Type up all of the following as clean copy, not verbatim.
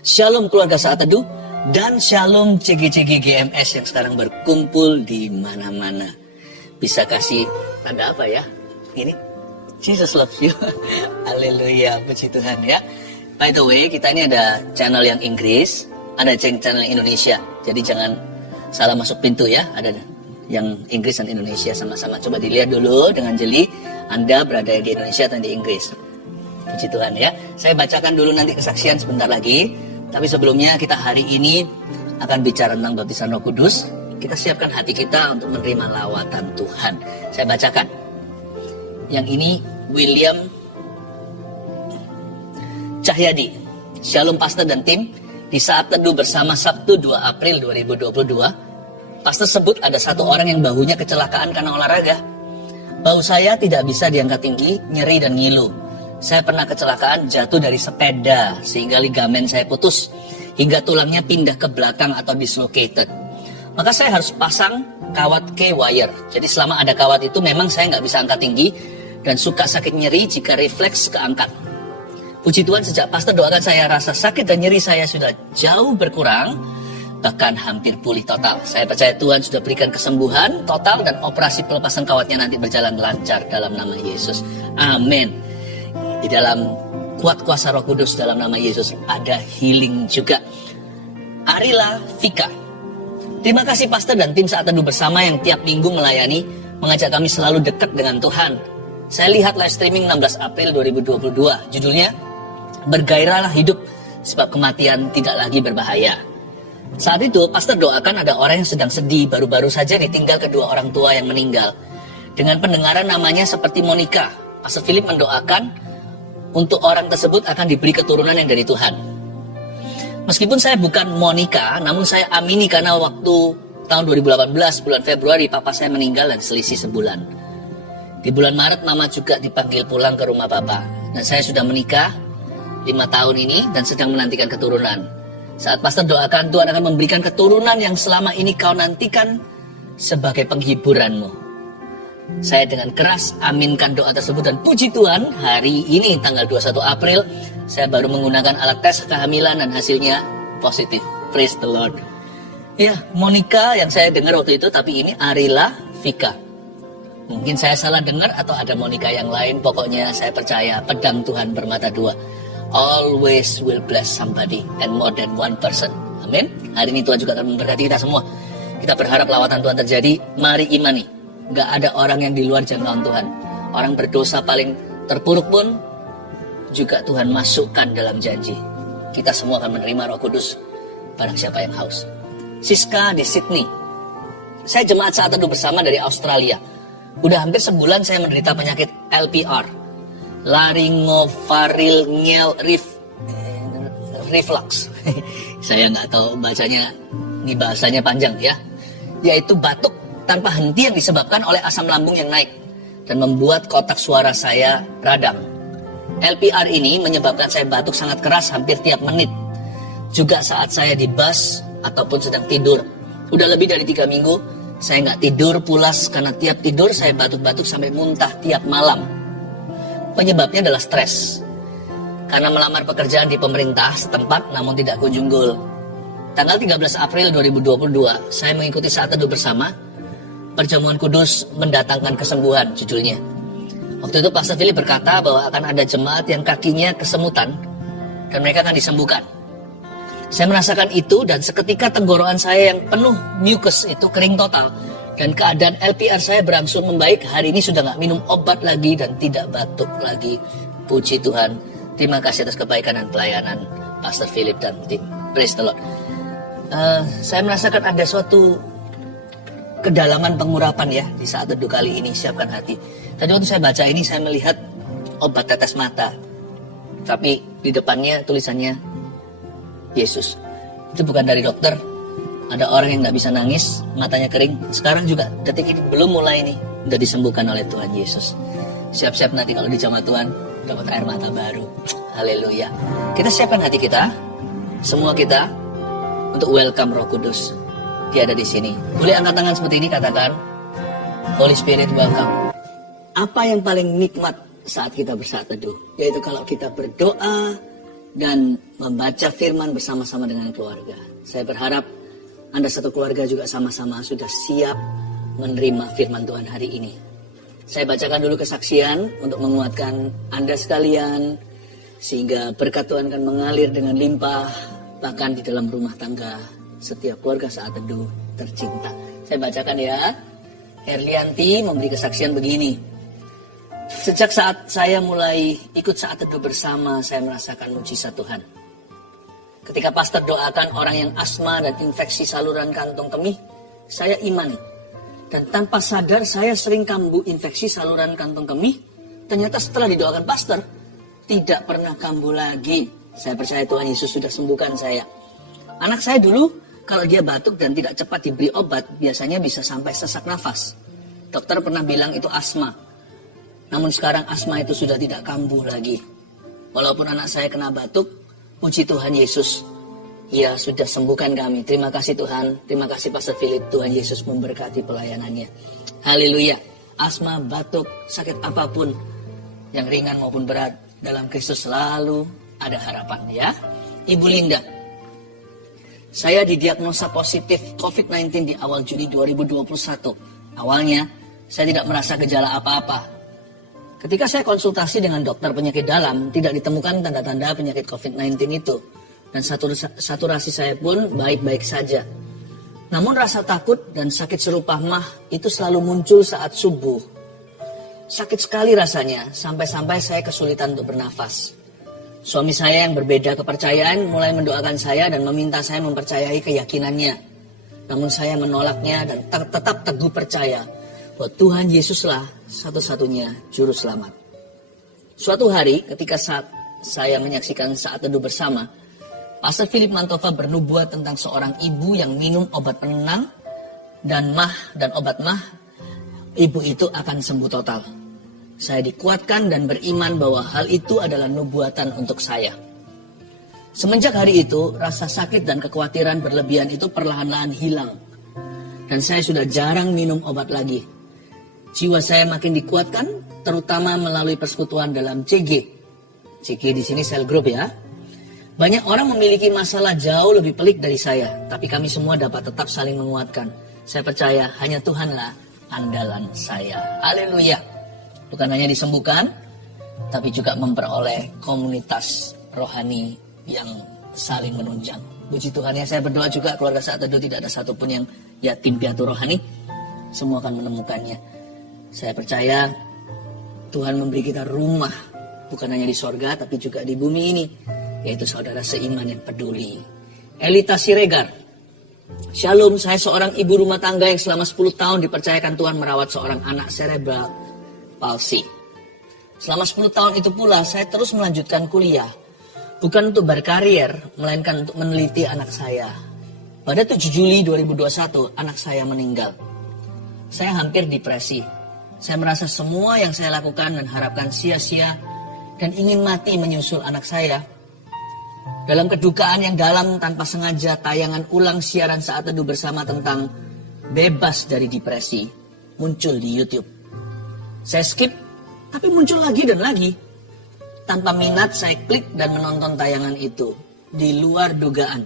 Shalom keluarga Saat Teduh, dan shalom CGCG GMS yang sekarang berkumpul di mana-mana. Bisa kasih tanda apa ya? Ini, Jesus loves you. Haleluya, puji Tuhan ya. By the way, kita ini ada channel yang Inggris, ada channel yang Indonesia. Jadi jangan salah masuk pintu ya, ada yang Inggris dan Indonesia sama-sama. Coba dilihat dulu dengan jeli, Anda berada di Indonesia atau di Inggris. Puji Tuhan ya. Saya bacakan dulu nanti kesaksian sebentar lagi. Tapi sebelumnya kita hari ini akan bicara tentang baptisan Roh Kudus. Kita siapkan hati kita untuk menerima lawatan Tuhan. Saya bacakan. Yang ini William Cahyadi. Shalom Pastor dan tim. Di Saat Teduh bersama Sabtu 2 April 2022. Pastor sebut ada satu orang yang bahunya kecelakaan karena olahraga. Bahu saya tidak bisa diangkat tinggi, nyeri dan ngilu. Saya pernah kecelakaan jatuh dari sepeda sehingga ligamen saya putus hingga tulangnya pindah ke belakang atau dislocated. Maka saya harus pasang kawat K-wire. Jadi selama ada kawat itu memang saya nggak bisa angkat tinggi dan suka sakit nyeri jika refleks keangkat. Puji Tuhan sejak pastor doakan saya rasa sakit dan nyeri saya sudah jauh berkurang, bahkan hampir pulih total. Saya percaya Tuhan sudah berikan kesembuhan total dan operasi pelepasan kawatnya nanti berjalan lancar dalam nama Yesus. Amin. Di dalam kuat kuasa Roh Kudus dalam nama Yesus ada healing juga. Arila Vika. Terima kasih Pastor dan tim Saat Teduh bersama yang tiap minggu melayani, mengajak kami selalu dekat dengan Tuhan. Saya lihat live streaming 16 April 2022. Judulnya, Bergairahlah Hidup sebab kematian tidak lagi berbahaya. Saat itu Pastor doakan ada orang yang sedang sedih, baru-baru saja ditinggal kedua orang tua yang meninggal. Dengan pendengaran namanya seperti Monica, Pastor Philip mendoakan untuk orang tersebut akan diberi keturunan yang dari Tuhan. Meskipun saya bukan Monica, namun saya amini karena waktu tahun 2018, bulan Februari, papa saya meninggal dan selisih sebulan. Di bulan Maret, mama juga dipanggil pulang ke rumah papa. Dan saya sudah menikah 5 tahun ini dan sedang menantikan keturunan. Saat pastor doakan, Tuhan akan memberikan keturunan yang selama ini kau nantikan sebagai penghiburanmu. Saya dengan keras aminkan doa tersebut dan puji Tuhan hari ini tanggal 21 April saya baru menggunakan alat tes kehamilan dan hasilnya positif. Praise the Lord. Ya, Monica yang saya dengar waktu itu, tapi ini Arila Vika. Mungkin saya salah dengar atau ada Monica yang lain. Pokoknya saya percaya pedang Tuhan bermata dua. Always will bless somebody and more than one person. Amin. Hari ini Tuhan juga akan memberkati kita semua. Kita berharap lawatan Tuhan terjadi. Mari imani. Gak ada orang yang di luar jangkauan Tuhan. Orang berdosa paling terpuruk pun juga Tuhan masukkan dalam janji. Kita semua akan menerima Roh Kudus barang siapa yang haus. Siska di Sydney. Saya jemaat Saat Teduh bersama dari Australia. Udah hampir sebulan saya menderita penyakit LPR, Laryngopharyngeal reflux. Saya nggak tahu bacanya, ini bahasanya panjang ya. Yaitu batuk tanpa henti yang disebabkan oleh asam lambung yang naik dan membuat kotak suara saya radang. LPR ini menyebabkan saya batuk sangat keras hampir tiap menit. Juga saat saya di bus ataupun sedang tidur. Udah lebih dari 3 minggu saya nggak tidur pulas karena tiap tidur saya batuk-batuk sampai muntah tiap malam. Penyebabnya adalah stres. Karena melamar pekerjaan di pemerintah setempat namun tidak kunjung goal. Tanggal 13 April 2022 saya mengikuti Saat Teduh bersama. Perjamuan Kudus mendatangkan kesembuhan, judulnya. Waktu itu Pastor Philip berkata bahwa akan ada jemaat yang kakinya kesemutan dan mereka akan disembuhkan. Saya merasakan itu dan seketika tenggorokan saya yang penuh mucus itu kering total dan keadaan LPR saya berangsur membaik. Hari ini sudah gak minum obat lagi dan tidak batuk lagi. Puji Tuhan. Terima kasih atas kebaikan dan pelayanan Pastor Philip dan tim. Praise the Lord. Saya merasakan ada suatu kedalaman pengurapan ya di Saat Teduh kali ini. Siapkan hati. Tadi waktu saya baca ini saya melihat obat tetes mata, tapi di depannya tulisannya Yesus. Itu bukan dari dokter. Ada orang yang gak bisa nangis, matanya kering. Sekarang juga detik ini belum mulai nih, udah disembuhkan oleh Tuhan Yesus. Siap-siap nanti kalau dijamah Tuhan dapat air mata baru. Haleluya. Kita siapkan hati kita, semua kita, untuk welcome Roh Kudus. Dia ada di sini. Boleh angkat tangan seperti ini, katakan, Holy Spirit welcome. Apa yang paling nikmat saat kita bersaat teduh? Yaitu kalau kita berdoa dan membaca firman bersama-sama dengan keluarga. Saya berharap Anda satu keluarga juga sama-sama sudah siap menerima firman Tuhan hari ini. Saya bacakan dulu kesaksian untuk menguatkan Anda sekalian, sehingga berkat Tuhan akan mengalir dengan limpah, bahkan di dalam rumah tangga setiap keluarga saat teduh tercinta. Saya bacakan ya. Herlianti memberi kesaksian begini. Sejak saat saya mulai ikut saat teduh bersama, saya merasakan mujizat Tuhan. Ketika pastor doakan orang yang asma dan infeksi saluran kantong kemih, saya imani. Dan tanpa sadar saya sering kambuh infeksi saluran kantong kemih. Ternyata setelah didoakan pastor, tidak pernah kambuh lagi. Saya percaya Tuhan Yesus sudah sembuhkan saya. Anak saya dulu, kalau dia batuk dan tidak cepat diberi obat, biasanya bisa sampai sesak nafas. Dokter pernah bilang itu asma. Namun sekarang asma itu sudah tidak kambuh lagi. Walaupun anak saya kena batuk, puji Tuhan Yesus, Ia sudah sembuhkan kami. Terima kasih Tuhan. Terima kasih Pastor Philip. Tuhan Yesus memberkati pelayanannya. Haleluya. Asma, batuk, sakit apapun, yang ringan maupun berat, dalam Kristus selalu ada harapan ya. Ibu Linda, saya didiagnosa positif COVID-19 di awal Juli 2021. Awalnya, saya tidak merasa gejala apa-apa. Ketika saya konsultasi dengan dokter penyakit dalam, tidak ditemukan tanda-tanda penyakit COVID-19 itu. Dan saturasi saya pun baik-baik saja. Namun rasa takut dan sakit serupa mah itu selalu muncul saat subuh. Sakit sekali rasanya, sampai-sampai saya kesulitan untuk bernafas. Suami saya yang berbeda kepercayaan mulai mendoakan saya dan meminta saya mempercayai keyakinannya. Namun saya menolaknya dan tetap teguh percaya bahwa Tuhan Yesuslah satu-satunya juru selamat. Suatu hari ketika saat saya menyaksikan saat teduh bersama, Pastor Philip Mantova bernubuat tentang seorang ibu yang minum obat penenang dan obat mah, ibu itu akan sembuh total. Saya dikuatkan dan beriman bahwa hal itu adalah nubuatan untuk saya. Semenjak hari itu, rasa sakit dan kekhawatiran berlebihan itu perlahan-lahan hilang. Dan saya sudah jarang minum obat lagi. Jiwa saya makin dikuatkan, terutama melalui persekutuan dalam CG. CG di sini cell group ya. Banyak orang memiliki masalah jauh lebih pelik dari saya, tapi kami semua dapat tetap saling menguatkan. Saya percaya hanya Tuhanlah andalan saya. Haleluya. Bukan hanya disembuhkan, tapi juga memperoleh komunitas rohani yang saling menunjang. Puji Tuhan ya, saya berdoa juga keluarga saat teduh tidak ada satupun yang yatim piatu rohani. Semua akan menemukannya. Saya percaya Tuhan memberi kita rumah, bukan hanya di sorga, tapi juga di bumi ini. Yaitu saudara seiman yang peduli. Elita Siregar. Shalom, saya seorang ibu rumah tangga yang selama 10 tahun dipercayakan Tuhan merawat seorang anak cerebral palsy. Selama 10 tahun itu pula saya terus melanjutkan kuliah. Bukan untuk berkarier, melainkan untuk meneliti anak saya. Pada 7 Juli 2021, anak saya meninggal. Saya hampir depresi. Saya merasa semua yang saya lakukan dan harapkan sia-sia dan ingin mati menyusul anak saya. Dalam kedukaan yang dalam tanpa sengaja tayangan ulang siaran saat teduh bersama tentang bebas dari depresi muncul di YouTube. Saya skip, tapi muncul lagi dan lagi. Tanpa minat saya klik dan menonton tayangan itu. Di luar dugaan,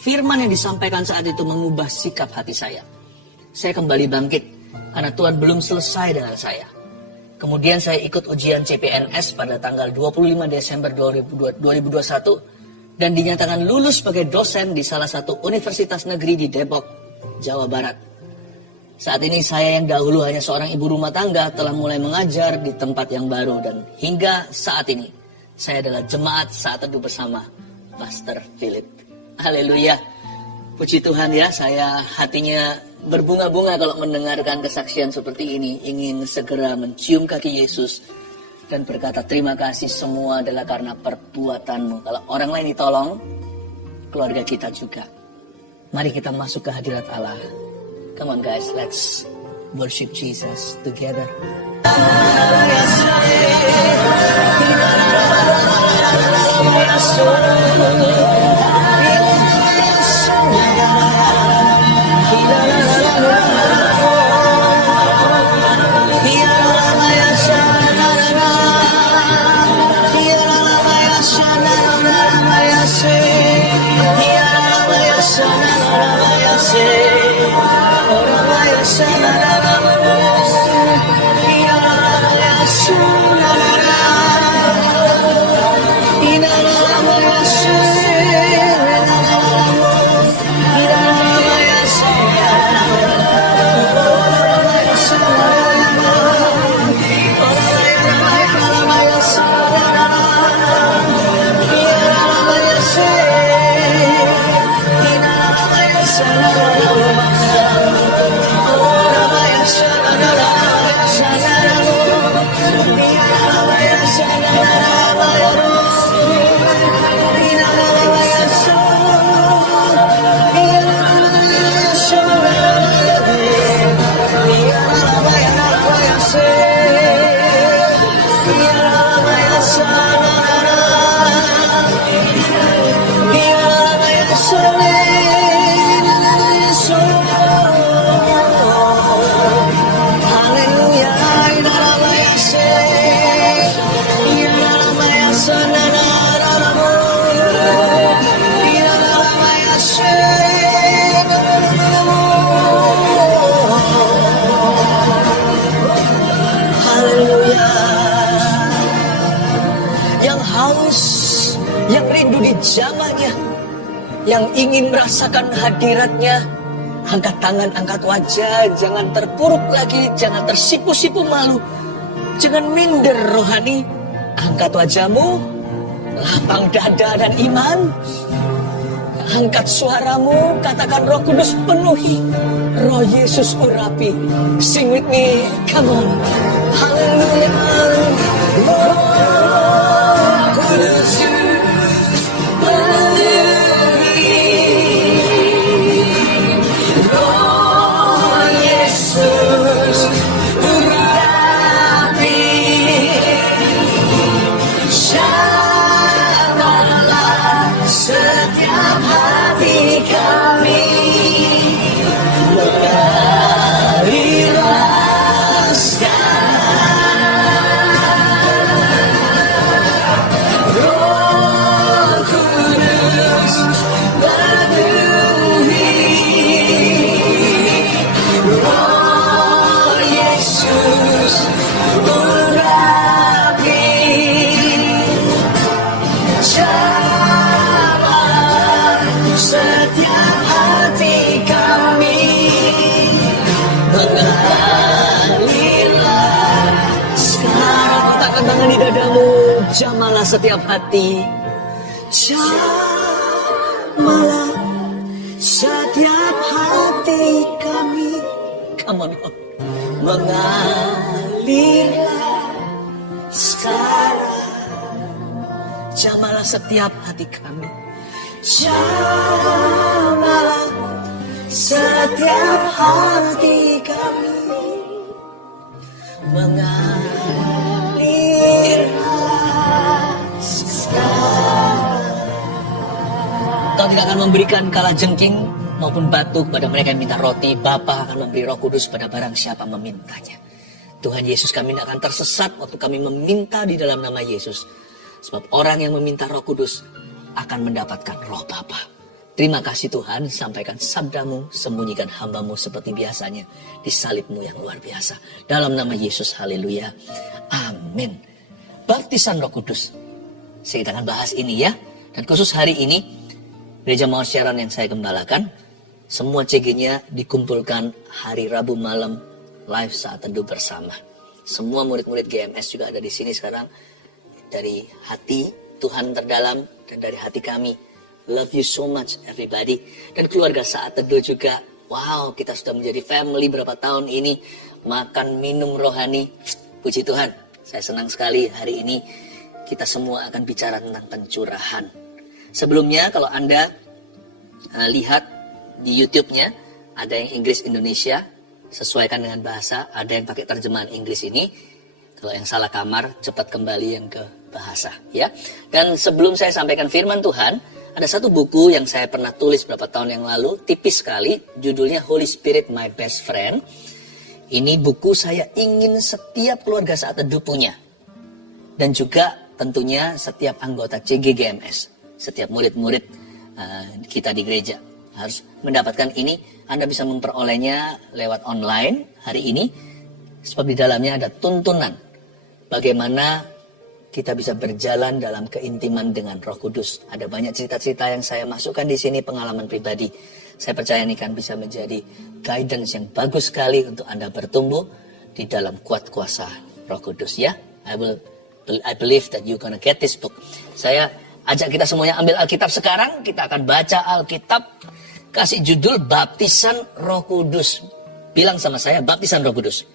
firman yang disampaikan saat itu mengubah sikap hati saya. Saya kembali bangkit karena Tuhan belum selesai dengan saya. Kemudian saya ikut ujian CPNS pada tanggal 25 Desember 2021 dan dinyatakan lulus sebagai dosen di salah satu universitas negeri di Depok, Jawa Barat. Saat ini saya yang dahulu hanya seorang ibu rumah tangga telah mulai mengajar di tempat yang baru dan hingga saat ini saya adalah jemaat saat teduh bersama Pastor Philip. Haleluya. Puji Tuhan ya, saya hatinya berbunga-bunga kalau mendengarkan kesaksian seperti ini. Ingin segera mencium kaki Yesus dan berkata terima kasih, semua adalah karena perbuatanmu. Kalau orang lain ditolong, keluarga kita juga. Mari kita masuk ke hadirat Allah. Come on guys, let's worship Jesus together. haus, yang rindu di jamahnya, yang ingin merasakan hadiratnya, angkat tangan, angkat wajah, jangan terpuruk lagi, jangan tersipu-sipu malu, jangan minder rohani, angkat wajahmu, lapang dada dan iman, angkat suaramu, katakan Roh Kudus penuhi, Roh Yesus urapi. Sing with me, come on. Haleluya. Roh Kudus penuhi, Roh Yesus urapi. Jamahlah setiap hati kami, mengalilah sekarang. Roh Kudus penuhi, Roh Yesus urapi. Jamahlah setiap hati kami, mengalirlah sekarang. Letakkan tangan di dadamu, jamahlah setiap hati, jamahlah setiap hati kami. Come on, mengalirlah sekarang. Jamahlah setiap hati kami, jamahlah setiap hati kami, mengalirlah sekarang. Kau tidak akan memberikan kalajengking maupun batu kepada mereka yang minta roti. Bapa akan memberi Roh Kudus pada barang siapa memintanya. Tuhan Yesus, kami tidak akan tersesat waktu kami meminta di dalam nama Yesus. Sebab orang yang meminta Roh Kudus akan mendapatkan Roh Bapa. Terima kasih Tuhan, sampaikan sabdamu, sembunyikan hambamu seperti biasanya di salibmu yang luar biasa. Dalam nama Yesus, haleluya. Amin. Baptisan Roh Kudus. Kita akan bahas ini ya. Dan khusus hari ini, Gereja Mawar Siaran yang saya gembalakan, semua CG-nya dikumpulkan hari Rabu malam live saat teduh bersama. Semua murid-murid GMS juga ada di sini sekarang. Dari hati Tuhan terdalam dan dari hati kami. Love you so much everybody. Dan keluarga saat teduh juga. Wow, kita sudah menjadi family berapa tahun ini. Makan, minum rohani. Puji Tuhan. Saya senang sekali hari ini kita semua akan bicara tentang pencurahan. Sebelumnya kalau Anda lihat di YouTube-nya, ada yang Inggris Indonesia. Sesuaikan dengan bahasa. Ada yang pakai terjemahan Inggris ini. Kalau yang salah kamar, cepat kembali yang ke bahasa, ya. Dan sebelum saya sampaikan firman Tuhan, ada satu buku yang saya pernah tulis beberapa tahun yang lalu, tipis sekali, judulnya Holy Spirit My Best Friend. Ini buku saya ingin setiap keluarga saat teduh punya. Dan juga tentunya setiap anggota CGGMS, setiap murid-murid kita di gereja harus mendapatkan ini. Anda bisa memperolehnya lewat online hari ini, sebab di dalamnya ada tuntunan bagaimana kita bisa berjalan dalam keintiman dengan Roh Kudus. Ada banyak cerita-cerita yang saya masukkan di sini, pengalaman pribadi. Saya percaya ini kan bisa menjadi guidance yang bagus sekali untuk Anda bertumbuh di dalam kuat kuasa Roh Kudus, ya. I believe that you gonna get this book. Saya ajak kita semuanya ambil Alkitab sekarang. Kita akan baca Alkitab. Kasih judul Baptisan Roh Kudus. Bilang sama saya, Baptisan Roh Kudus.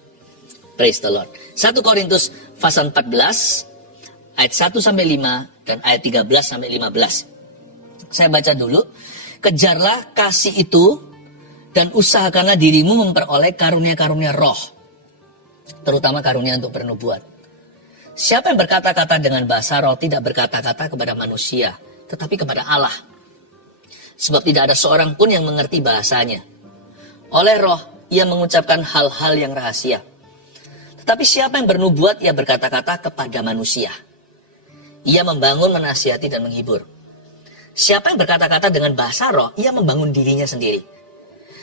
Praise the Lord. 1 Korintus pasal 14 ayat 1-5 dan ayat 13-15. Saya baca dulu. Kejarlah kasih itu dan usahakanlah dirimu memperoleh karunia-karunia roh. Terutama karunia untuk bernubuat. Siapa yang berkata-kata dengan bahasa roh tidak berkata-kata kepada manusia, tetapi kepada Allah. Sebab tidak ada seorang pun yang mengerti bahasanya. Oleh roh, ia mengucapkan hal-hal yang rahasia. Tetapi siapa yang bernubuat, ia berkata-kata kepada manusia. Ia membangun, menasihati, dan menghibur. Siapa yang berkata-kata dengan bahasa roh, ia membangun dirinya sendiri.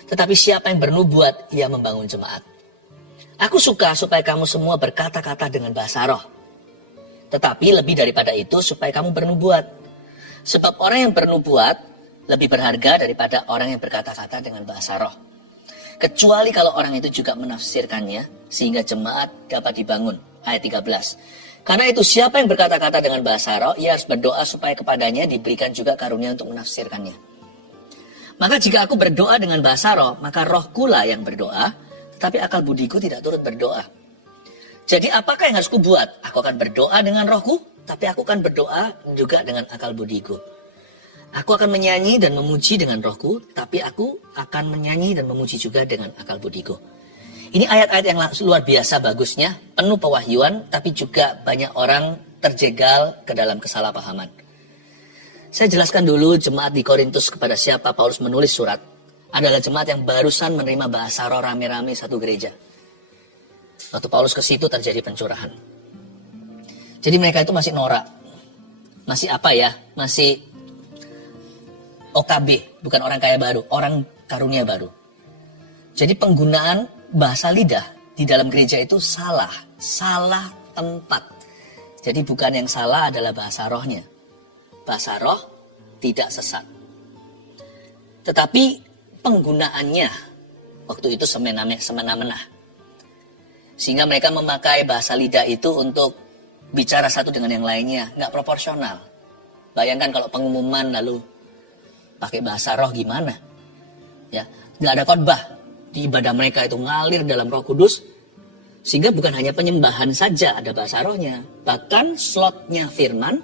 Tetapi siapa yang bernubuat, ia membangun jemaat. Aku suka supaya kamu semua berkata-kata dengan bahasa roh. Tetapi lebih daripada itu supaya kamu bernubuat. Sebab orang yang bernubuat lebih berharga daripada orang yang berkata-kata dengan bahasa roh. Kecuali kalau orang itu juga menafsirkannya sehingga jemaat dapat dibangun. Ayat 13. Karena itu siapa yang berkata-kata dengan bahasa roh, ia harus berdoa supaya kepadanya diberikan juga karunia untuk menafsirkannya. Maka jika aku berdoa dengan bahasa roh, maka rohku lah yang berdoa, tetapi akal budiku tidak turut berdoa. Jadi apakah yang harus kubuat? Aku akan berdoa dengan rohku, tapi aku akan berdoa juga dengan akal budiku. Aku akan menyanyi dan memuji dengan rohku, tapi aku akan menyanyi dan memuji juga dengan akal budiku. Ini ayat-ayat yang luar biasa bagusnya, penuh pewahyuan, tapi juga banyak orang terjegal ke dalam kesalahpahaman. Saya jelaskan dulu jemaat di Korintus kepada siapa Paulus menulis surat. Adalah jemaat yang barusan menerima bahasa roh rame-rame satu gereja. Waktu Paulus ke situ terjadi pencurahan. Jadi mereka itu masih norak. Masih apa ya? Masih OKB, bukan orang kaya baru, orang karunia baru. Jadi penggunaan bahasa lidah di dalam gereja itu salah tempat. Jadi bukan yang salah adalah bahasa rohnya. Bahasa roh tidak sesat. Tetapi penggunaannya waktu itu semena-mena. Sehingga mereka memakai bahasa lidah itu untuk bicara satu dengan yang lainnya. Nggak proporsional. Bayangkan kalau pengumuman lalu pakai bahasa roh gimana? Ya, nggak ada khotbah. Di ibadah mereka itu ngalir dalam Roh Kudus. Sehingga bukan hanya penyembahan saja ada bahasa rohnya. Bahkan slotnya firman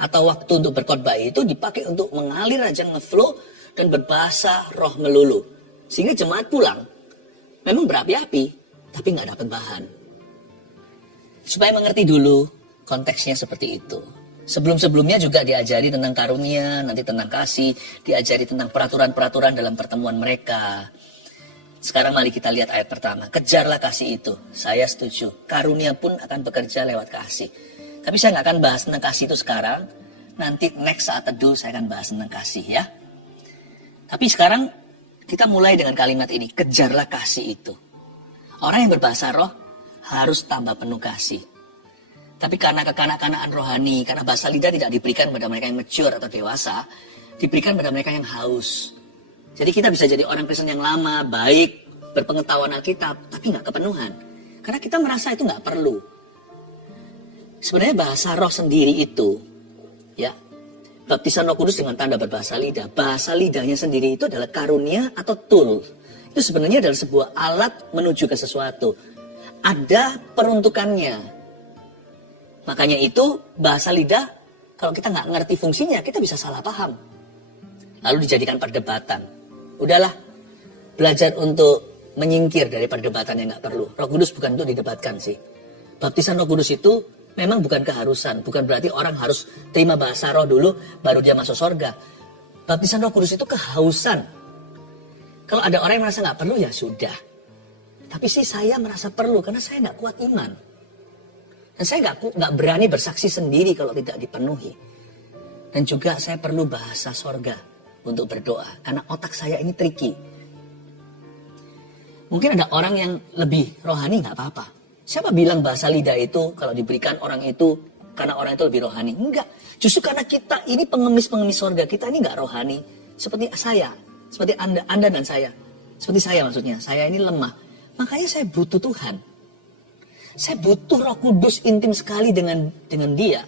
atau waktu untuk berkhotbah itu dipakai untuk mengalir aja, ngeflow dan berbahasa roh melulu. Sehingga jemaat pulang. Memang berapi-api, tapi nggak dapat bahan. Supaya mengerti dulu konteksnya seperti itu. Sebelum-sebelumnya juga diajari tentang karunia, nanti tentang kasih, diajari tentang peraturan-peraturan dalam pertemuan mereka. Sekarang mari kita lihat ayat pertama. Kejarlah kasih itu. Saya setuju. Karunia pun akan bekerja lewat kasih. Tapi saya nggak akan bahas tentang kasih itu sekarang. Nanti next saat teduh saya akan bahas tentang kasih ya. Tapi sekarang kita mulai dengan kalimat ini. Kejarlah kasih itu. Orang yang berbahasa roh harus tambah penuh kasih. Tapi karena kekanak-kanakan rohani, karena bahasa lidah tidak diberikan pada mereka yang mature atau dewasa, diberikan pada mereka yang haus. Jadi kita bisa jadi orang Kristen yang lama, baik, berpengetahuan Alkitab, tapi nggak kepenuhan. Karena kita merasa itu nggak perlu. Sebenarnya bahasa roh sendiri itu, ya, baptisan Roh Kudus dengan tanda berbahasa lidah. Bahasa lidahnya sendiri itu adalah karunia atau tool. Itu sebenarnya adalah sebuah alat menuju ke sesuatu. Ada peruntukannya. Makanya itu bahasa lidah, kalau kita nggak ngerti fungsinya, kita bisa salah paham. Lalu dijadikan perdebatan. Udahlah, belajar untuk menyingkir dari perdebatan yang nggak perlu. Roh Kudus bukan untuk didebatkan sih. Baptisan Roh Kudus itu memang bukan keharusan. Bukan berarti orang harus terima bahasa roh dulu, baru dia masuk surga. Baptisan Roh Kudus itu kehausan. Kalau ada orang yang merasa nggak perlu, ya sudah. Tapi sih saya merasa perlu, karena saya nggak kuat iman. Dan saya nggak berani bersaksi sendiri kalau tidak dipenuhi. Dan juga saya perlu bahasa sorga untuk berdoa. Karena otak saya ini tricky. Mungkin ada orang yang lebih rohani, nggak apa-apa. Siapa bilang bahasa lidah itu kalau diberikan orang itu karena orang itu lebih rohani? Enggak. Justru karena kita ini pengemis-pengemis sorga. Kita ini nggak rohani. Seperti saya. Seperti Anda dan saya. Seperti saya maksudnya. Saya ini lemah. Makanya saya butuh Tuhan. Saya butuh Roh Kudus intim sekali dengan dia.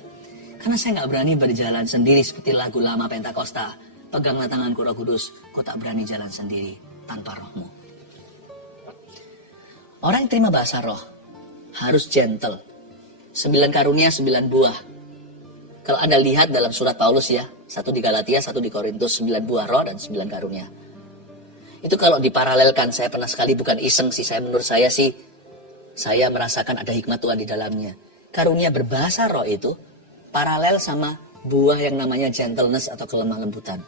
Karena saya nggak berani berjalan sendiri seperti lagu lama Pentakosta. Peganglah tanganku Roh Kudus, kau tak berani jalan sendiri tanpa rohmu. Orang yang terima bahasa roh harus gentle. 9 karunia, 9 buah. Kalau Anda lihat dalam surat Paulus ya, 1 di Galatia, 1 di Korintus, 9 buah roh dan 9 karunia. Itu kalau diparalelkan, saya pernah sekali, bukan iseng sih, menurut saya sih, saya merasakan ada hikmat Tuhan di dalamnya. Karunia berbahasa roh itu paralel sama buah yang namanya gentleness atau kelemah lembutan.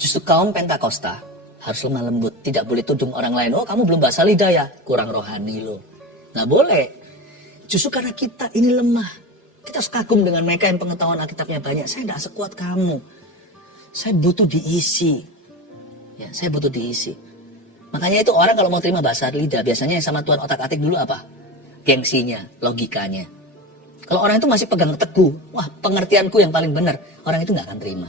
Justru kaum Pentakosta harus lemah lembut. Tidak boleh tudung orang lain. Oh, kamu belum bahasa lidah ya? Kurang rohani lo. Nggak boleh. Justru karena kita ini lemah. Kita harus kagum dengan mereka yang pengetahuan Alkitabnya banyak. Saya tidak sekuat kamu. Saya butuh diisi. Ya, saya butuh diisi. Makanya itu orang kalau mau terima bahasa lidah, biasanya yang sama Tuhan otak-atik dulu apa? Gengsinya, logikanya. Kalau orang itu masih pegang teguh, wah pengertianku yang paling benar, orang itu nggak akan terima.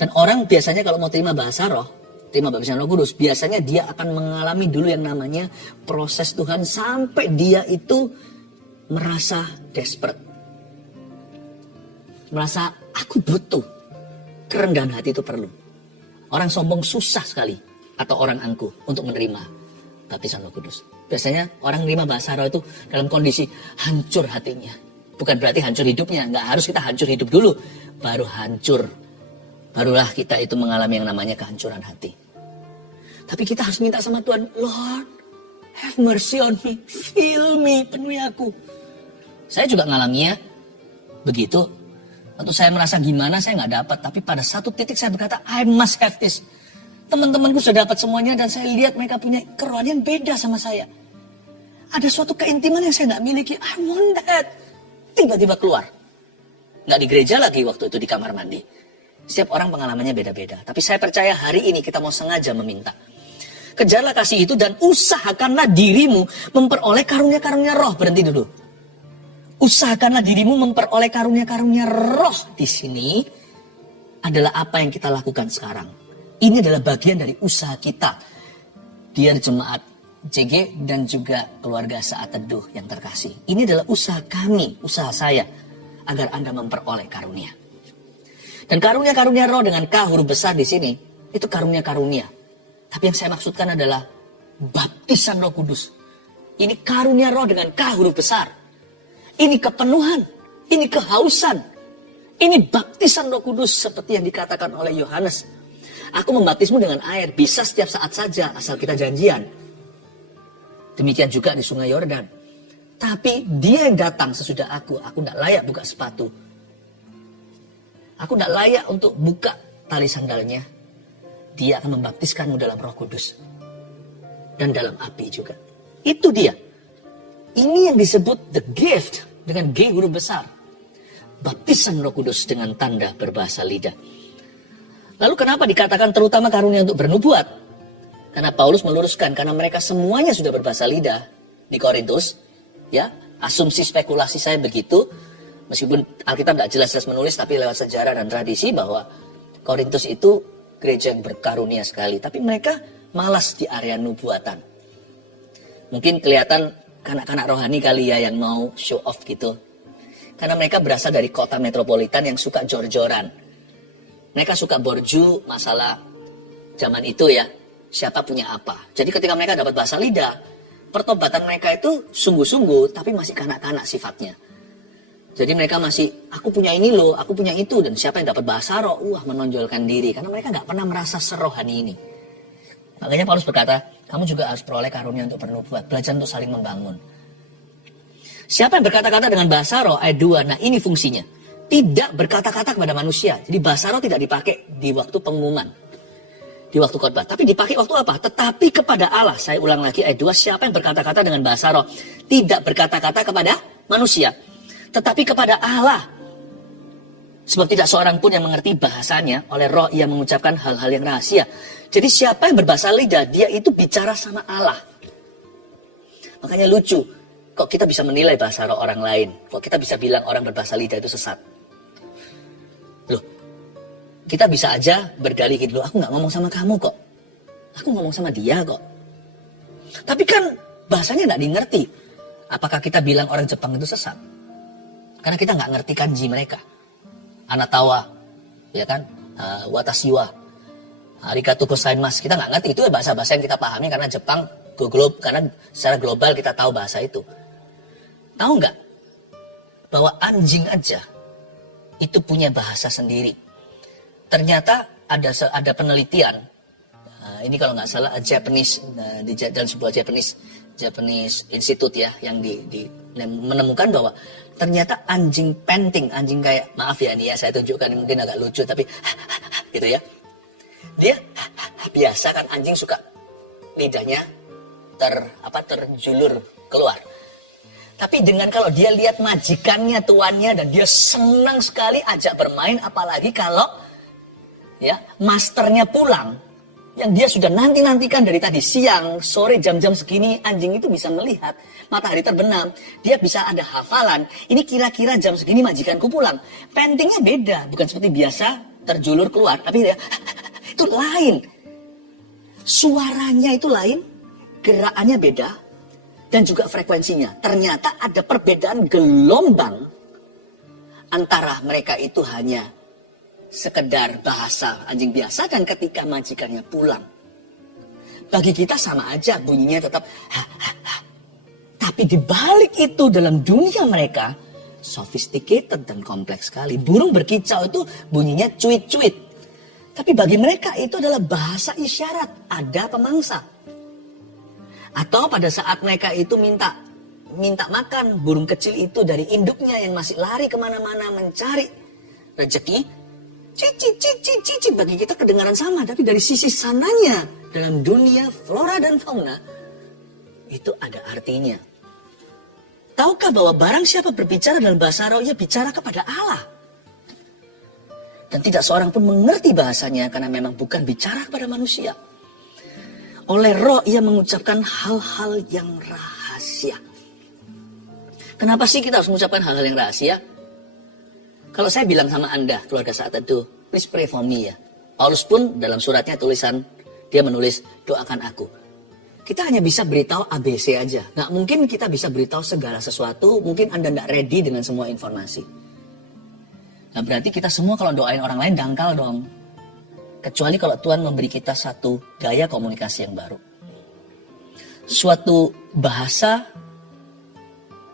Dan orang biasanya kalau mau terima bahasa roh, terima baptisan Roh Kudus, biasanya dia akan mengalami dulu yang namanya proses Tuhan sampai dia itu merasa desperate. Merasa aku butuh. Kerendahan hati itu perlu. Orang sombong susah sekali atau orang angkuh untuk menerima baptisan Roh Kudus. Biasanya orang menerima bahasa roh itu dalam kondisi hancur hatinya. Bukan berarti hancur hidupnya, nggak harus kita hancur hidup dulu, baru hancur. Barulah kita itu mengalami yang namanya kehancuran hati. Tapi kita harus minta sama Tuhan, Lord, have mercy on me, fill me, penuhi aku. Saya juga ngalaminya begitu. Waktu saya merasa gimana, saya nggak dapat. Tapi pada satu titik saya berkata, I must have this. Teman-temanku sudah dapat semuanya dan saya lihat mereka punya kerohanian beda sama saya. Ada suatu keintiman yang saya nggak miliki, I want that. Tiba-tiba keluar. Nggak di gereja lagi waktu itu, di kamar mandi. Setiap orang pengalamannya beda-beda. Tapi saya percaya hari ini kita mau sengaja meminta. Kejarlah kasih itu dan usahakanlah dirimu memperoleh karunia-karunia roh. Berhenti dulu. Usahakanlah dirimu memperoleh karunia-karunia roh. Di sini adalah apa yang kita lakukan sekarang. Ini adalah bagian dari usaha kita. Dia jemaat CG dan juga keluarga Saat Teduh yang terkasih. Ini adalah usaha kami, usaha saya. Agar Anda memperoleh karunia. Dan karunia-karunia roh dengan K huruf besar di sini, itu karunia-karunia. Tapi yang saya maksudkan adalah baptisan Roh Kudus. Ini karunia roh dengan K huruf besar. Ini kepenuhan, ini kehausan. Ini baptisan Roh Kudus seperti yang dikatakan oleh Yohanes. Aku membaptismu dengan air, bisa setiap saat saja asal kita janjian. Demikian juga di Sungai Yordan. Tapi dia yang datang sesudah aku tidak layak buka sepatu. Aku tidak layak untuk buka tali sandalnya. Dia akan membaptiskanmu dalam Roh Kudus. Dan dalam api juga. Itu dia. Ini yang disebut the gift dengan G huruf besar. Baptisan Roh Kudus dengan tanda berbahasa lidah. Lalu kenapa dikatakan terutama karunia untuk bernubuat? Karena Paulus meluruskan, karena mereka semuanya sudah berbahasa lidah di Korintus. Ya, asumsi spekulasi saya begitu. Meskipun Alkitab tidak jelas-jelas menulis, tapi lewat sejarah dan tradisi bahwa Korintus itu gereja yang berkarunia sekali. Tapi mereka malas di area nubuatan. Mungkin kelihatan kanak-kanak rohani kali ya yang mau show off gitu. Karena mereka berasal dari kota metropolitan yang suka jor-joran. Mereka suka borju masalah zaman itu ya. Siapa punya apa. Jadi ketika mereka dapat bahasa lidah, pertobatan mereka itu sungguh-sungguh tapi masih kanak-kanak sifatnya. Jadi mereka masih, aku punya ini loh, aku punya itu. Dan siapa yang dapat bahasa roh, menonjolkan diri. Karena mereka gak pernah merasa serohani ini. Makanya Paulus berkata, kamu juga harus peroleh karunia untuk bernubuat. Belajar untuk saling membangun. Siapa yang berkata-kata dengan bahasa roh, ayat 2. Nah ini fungsinya. Tidak berkata-kata kepada manusia. Jadi bahasa roh tidak dipakai di waktu pengumuman. Di waktu khotbah. Tapi dipakai waktu apa? Tetapi kepada Allah. Saya ulang lagi ayat 2. Siapa yang berkata-kata dengan bahasa roh? Tidak berkata-kata kepada manusia. Tetapi kepada Allah. Sebab tidak seorang pun yang mengerti bahasanya. Oleh roh ia mengucapkan hal-hal yang rahasia. Jadi siapa yang berbahasa lidah, dia itu bicara sama Allah. Makanya lucu. Kok kita bisa menilai bahasa roh orang lain? Kok kita bisa bilang orang berbahasa lidah itu sesat? Loh, kita bisa aja berdalih gitu. Loh, aku gak ngomong sama kamu kok. Aku ngomong sama dia kok. Tapi kan bahasanya gak dimengerti. Apakah kita bilang orang Jepang itu sesat? Karena kita nggak ngerti kanji mereka. Anatawa, ya kan? Watashiwa, arigatou gozaimasu. Kita nggak ngerti. Itu bahasa-bahasa yang kita pahami karena Jepang, karena secara global kita tahu bahasa itu. Tahu nggak? Bahwa anjing aja itu punya bahasa sendiri. Ternyata ada penelitian. Ini kalau nggak salah Japanese, di dalam sebuah Japanese Institute ya, yang menemukan bahwa ternyata anjing penting, anjing kayak, maaf ya ini ya saya tunjukkan mungkin agak lucu tapi gitu ya. Dia biasa kan anjing suka lidahnya terjulur keluar. Tapi dengan kalau dia lihat majikannya, tuannya dan dia senang sekali ajak bermain, apalagi kalau ya masternya pulang, yang dia sudah nanti-nantikan dari tadi siang, sore, jam-jam segini, anjing itu bisa melihat matahari terbenam. Dia bisa ada hafalan, ini kira-kira jam segini majikanku pulang. Pentingnya beda, bukan seperti biasa terjulur keluar, tapi dia, itu lain. Suaranya itu lain, gerakannya beda, dan juga frekuensinya. Ternyata ada perbedaan gelombang antara mereka itu hanya sekedar bahasa anjing biasa dan ketika majikannya pulang. Bagi kita sama aja bunyinya tetap ha, ha, ha. Tapi di balik itu dalam dunia mereka sophisticated dan kompleks sekali. Burung berkicau itu bunyinya cuit-cuit. Tapi bagi mereka itu adalah bahasa isyarat, ada pemangsa. Atau pada saat mereka itu minta makan, burung kecil itu dari induknya yang masih lari kemana-mana mencari rezeki, cicit bagi kita kedengaran sama, tapi dari sisi sananya dalam dunia flora dan fauna itu ada artinya. Tahukah bahwa barang siapa berbicara dalam bahasa roh, ia bicara kepada Allah. Dan tidak seorang pun mengerti bahasanya karena memang bukan bicara kepada manusia. Oleh roh ia mengucapkan hal-hal yang rahasia. Kenapa sih kita harus mengucapkan hal-hal yang rahasia? Kalau saya bilang sama Anda, keluarga Saat Teduh, please pray for me ya. Paulus pun dalam suratnya dia menulis, doakan aku. Kita hanya bisa beritahu ABC aja. Nggak mungkin kita bisa beritahu segala sesuatu, mungkin Anda nggak ready dengan semua informasi. Nah berarti kita semua kalau doain orang lain dangkal dong. Kecuali kalau Tuhan memberi kita satu gaya komunikasi yang baru. Suatu bahasa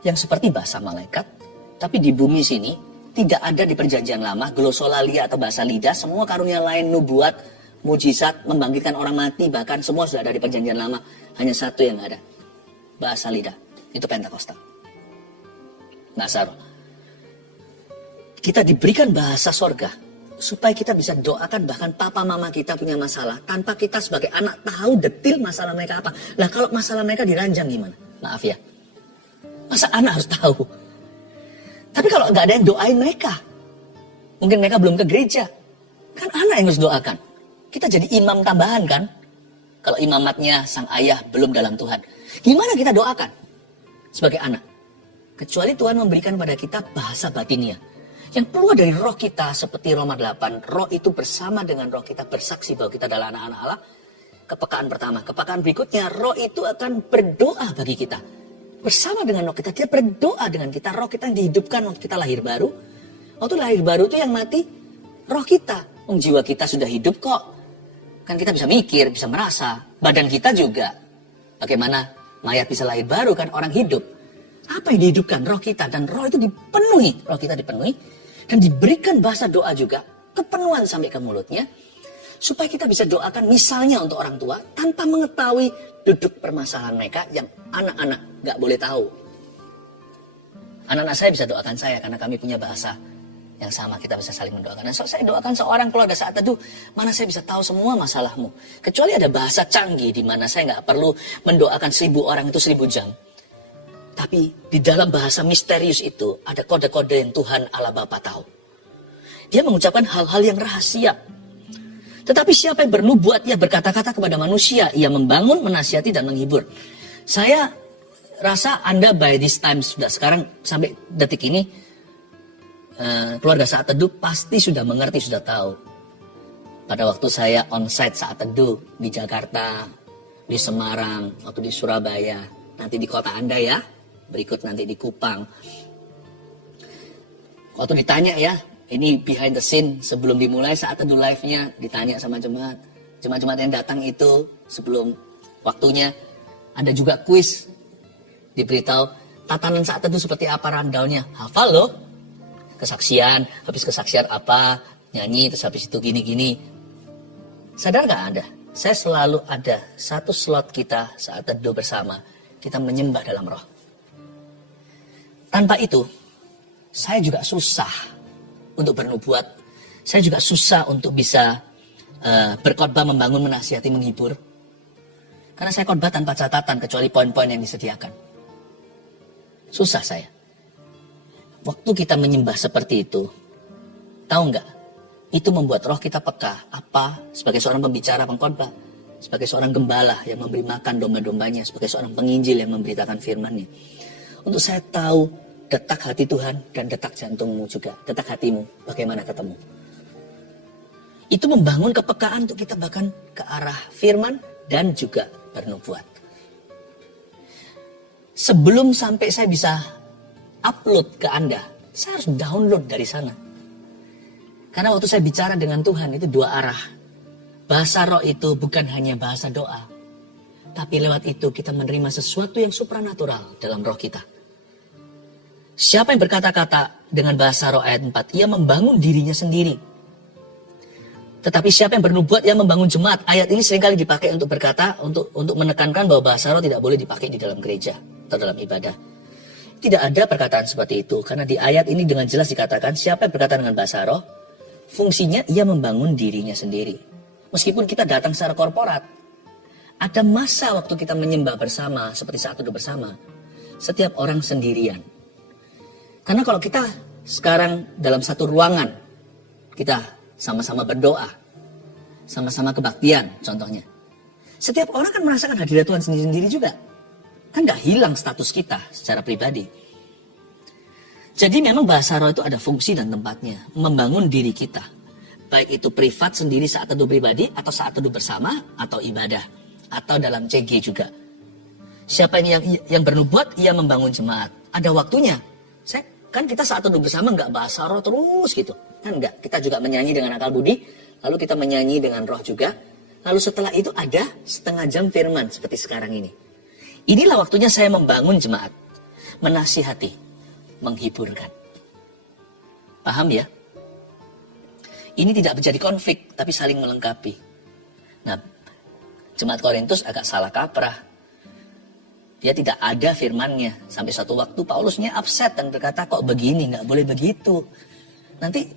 yang seperti bahasa malaikat, tapi di bumi sini, tidak ada di perjanjian lama, glosolalia atau bahasa lidah, semua karunia lain, nubuat, mujizat, membangkitkan orang mati, bahkan semua sudah ada di perjanjian lama. Hanya satu yang ada, bahasa lidah, itu Pentakosta. Bahasa roh. Kita diberikan bahasa sorga, supaya kita bisa doakan bahkan papa mama kita punya masalah, tanpa kita sebagai anak tahu detil masalah mereka apa. Lah kalau masalah mereka diranjang gimana? Maaf ya, masa anak harus tahu? Tapi kalau nggak ada yang doain mereka, mungkin mereka belum ke gereja, kan anak yang harus doakan. Kita jadi imam tambahan kan? Kalau imamatnya sang ayah belum dalam Tuhan. Gimana kita doakan sebagai anak? Kecuali Tuhan memberikan pada kita bahasa batinnya. Yang keluar dari roh kita seperti Roma 8. Roh itu bersama dengan roh kita bersaksi bahwa kita adalah anak-anak Allah. Kepekaan pertama. Kepekaan berikutnya, roh itu akan berdoa bagi kita. Bersama dengan roh kita, dia berdoa dengan kita. Roh kita yang dihidupkan waktu kita lahir baru. Waktu lahir baru itu yang mati, roh kita. Jiwa kita sudah hidup kok. Kan kita bisa mikir, bisa merasa. Badan kita juga. Bagaimana mayat bisa lahir baru kan, orang hidup. Apa yang dihidupkan? Roh kita. Dan roh itu dipenuhi. Roh kita dipenuhi. Dan diberikan bahasa doa juga. Kepenuhan sampai ke mulutnya. Supaya kita bisa doakan misalnya untuk orang tua. Tanpa mengetahui duduk permasalahan mereka yang anak-anak gak boleh tahu. Anak-anak saya bisa doakan saya karena kami punya bahasa yang sama, kita bisa saling mendoakan. Nah, so, saya doakan seorang keluarga Saat Teduh, mana saya bisa tahu semua masalahmu. Kecuali ada bahasa canggih di mana saya gak perlu mendoakan 1000 orang itu 1000 jam. Tapi di dalam bahasa misterius itu ada kode-kode yang Tuhan Allah Bapa tahu. Dia mengucapkan hal-hal yang rahasia. Tetapi siapa yang bernubuat, ia berkata-kata kepada manusia, ia membangun, menasihati, dan menghibur. Saya rasa Anda by this time, sudah sekarang sampai detik ini, keluarga Saat Teduh pasti sudah mengerti, sudah tahu. Pada waktu saya onsite Saat Teduh di Jakarta, di Semarang, waktu di Surabaya, nanti di kota Anda ya, berikut nanti di Kupang. Waktu ditanya ya, ini behind the scene sebelum dimulai Saat Teduh live-nya, ditanya sama jemaat. Jemaat-jemaat yang datang itu sebelum waktunya, ada juga kuis. Diberitahu tatanan Saat Teduh seperti apa rundown-nya. Hafal loh. Kesaksian, habis kesaksian apa, nyanyi, terus habis itu gini-gini. Sadar gak Anda? Saya selalu ada satu slot kita Saat Teduh bersama. Kita menyembah dalam roh. Tanpa itu, saya juga susah untuk bernubuat. Saya juga susah untuk bisa berkhotbah, membangun, menasihati, menghibur. Karena saya khotbah tanpa catatan kecuali poin-poin yang disediakan. Susah saya. Waktu kita menyembah seperti itu, tahu nggak? Itu membuat roh kita peka. Apa? Sebagai seorang pembicara, pengkhotbah. sebagai seorang gembala yang memberi makan domba-dombanya, sebagai seorang penginjil yang memberitakan firman-Nya. Untuk saya tahu detak hati Tuhan dan detak jantungmu juga, detak hatimu, bagaimana ketemu. Itu membangun kepekaan untuk kita bahkan ke arah firman dan juga bernubuat. Sebelum sampai saya bisa upload ke Anda, saya harus download dari sana. Karena waktu saya bicara dengan Tuhan itu dua arah. Bahasa roh itu bukan hanya bahasa doa. Tapi lewat itu kita menerima sesuatu yang supranatural dalam roh kita. Siapa yang berkata-kata dengan bahasa roh ayat 4, ia membangun dirinya sendiri. Tetapi siapa yang bernubuat, ia membangun jemaat. Ayat ini seringkali dipakai untuk berkata, untuk menekankan bahwa bahasa roh tidak boleh dipakai di dalam gereja atau dalam ibadah. Tidak ada perkataan seperti itu. Karena di ayat ini dengan jelas dikatakan, siapa yang berkata dengan bahasa roh, fungsinya ia membangun dirinya sendiri. Meskipun kita datang secara korporat, ada masa waktu kita menyembah bersama, seperti saat duduk bersama. Setiap orang sendirian. Karena kalau kita sekarang dalam satu ruangan, kita sama-sama berdoa, sama-sama kebaktian contohnya. Setiap orang kan merasakan hadirat Tuhan sendiri-sendiri juga. Kan gak hilang status kita secara pribadi. Jadi memang bahasa roh itu ada fungsi dan tempatnya. Membangun diri kita. Baik itu privat sendiri saat teduh pribadi, atau saat teduh bersama, atau ibadah. Atau dalam CG juga. Siapa yang bernubuat, ia membangun jemaat. Ada waktunya. Kan kita saat teduh bersama nggak bahasa roh terus gitu. Kan enggak. Kita juga menyanyi dengan akal budi. Lalu kita menyanyi dengan roh juga. Lalu setelah itu ada setengah jam firman seperti sekarang ini. Inilah waktunya saya membangun jemaat. Menasihati. Menghiburkan. Paham ya? Ini tidak menjadi konflik, tapi saling melengkapi. Nah, jemaat Korintus agak salah kaprah. Dia tidak ada firmannya. Sampai suatu waktu Paulusnya upset dan berkata, kok begini, nggak boleh begitu. Nanti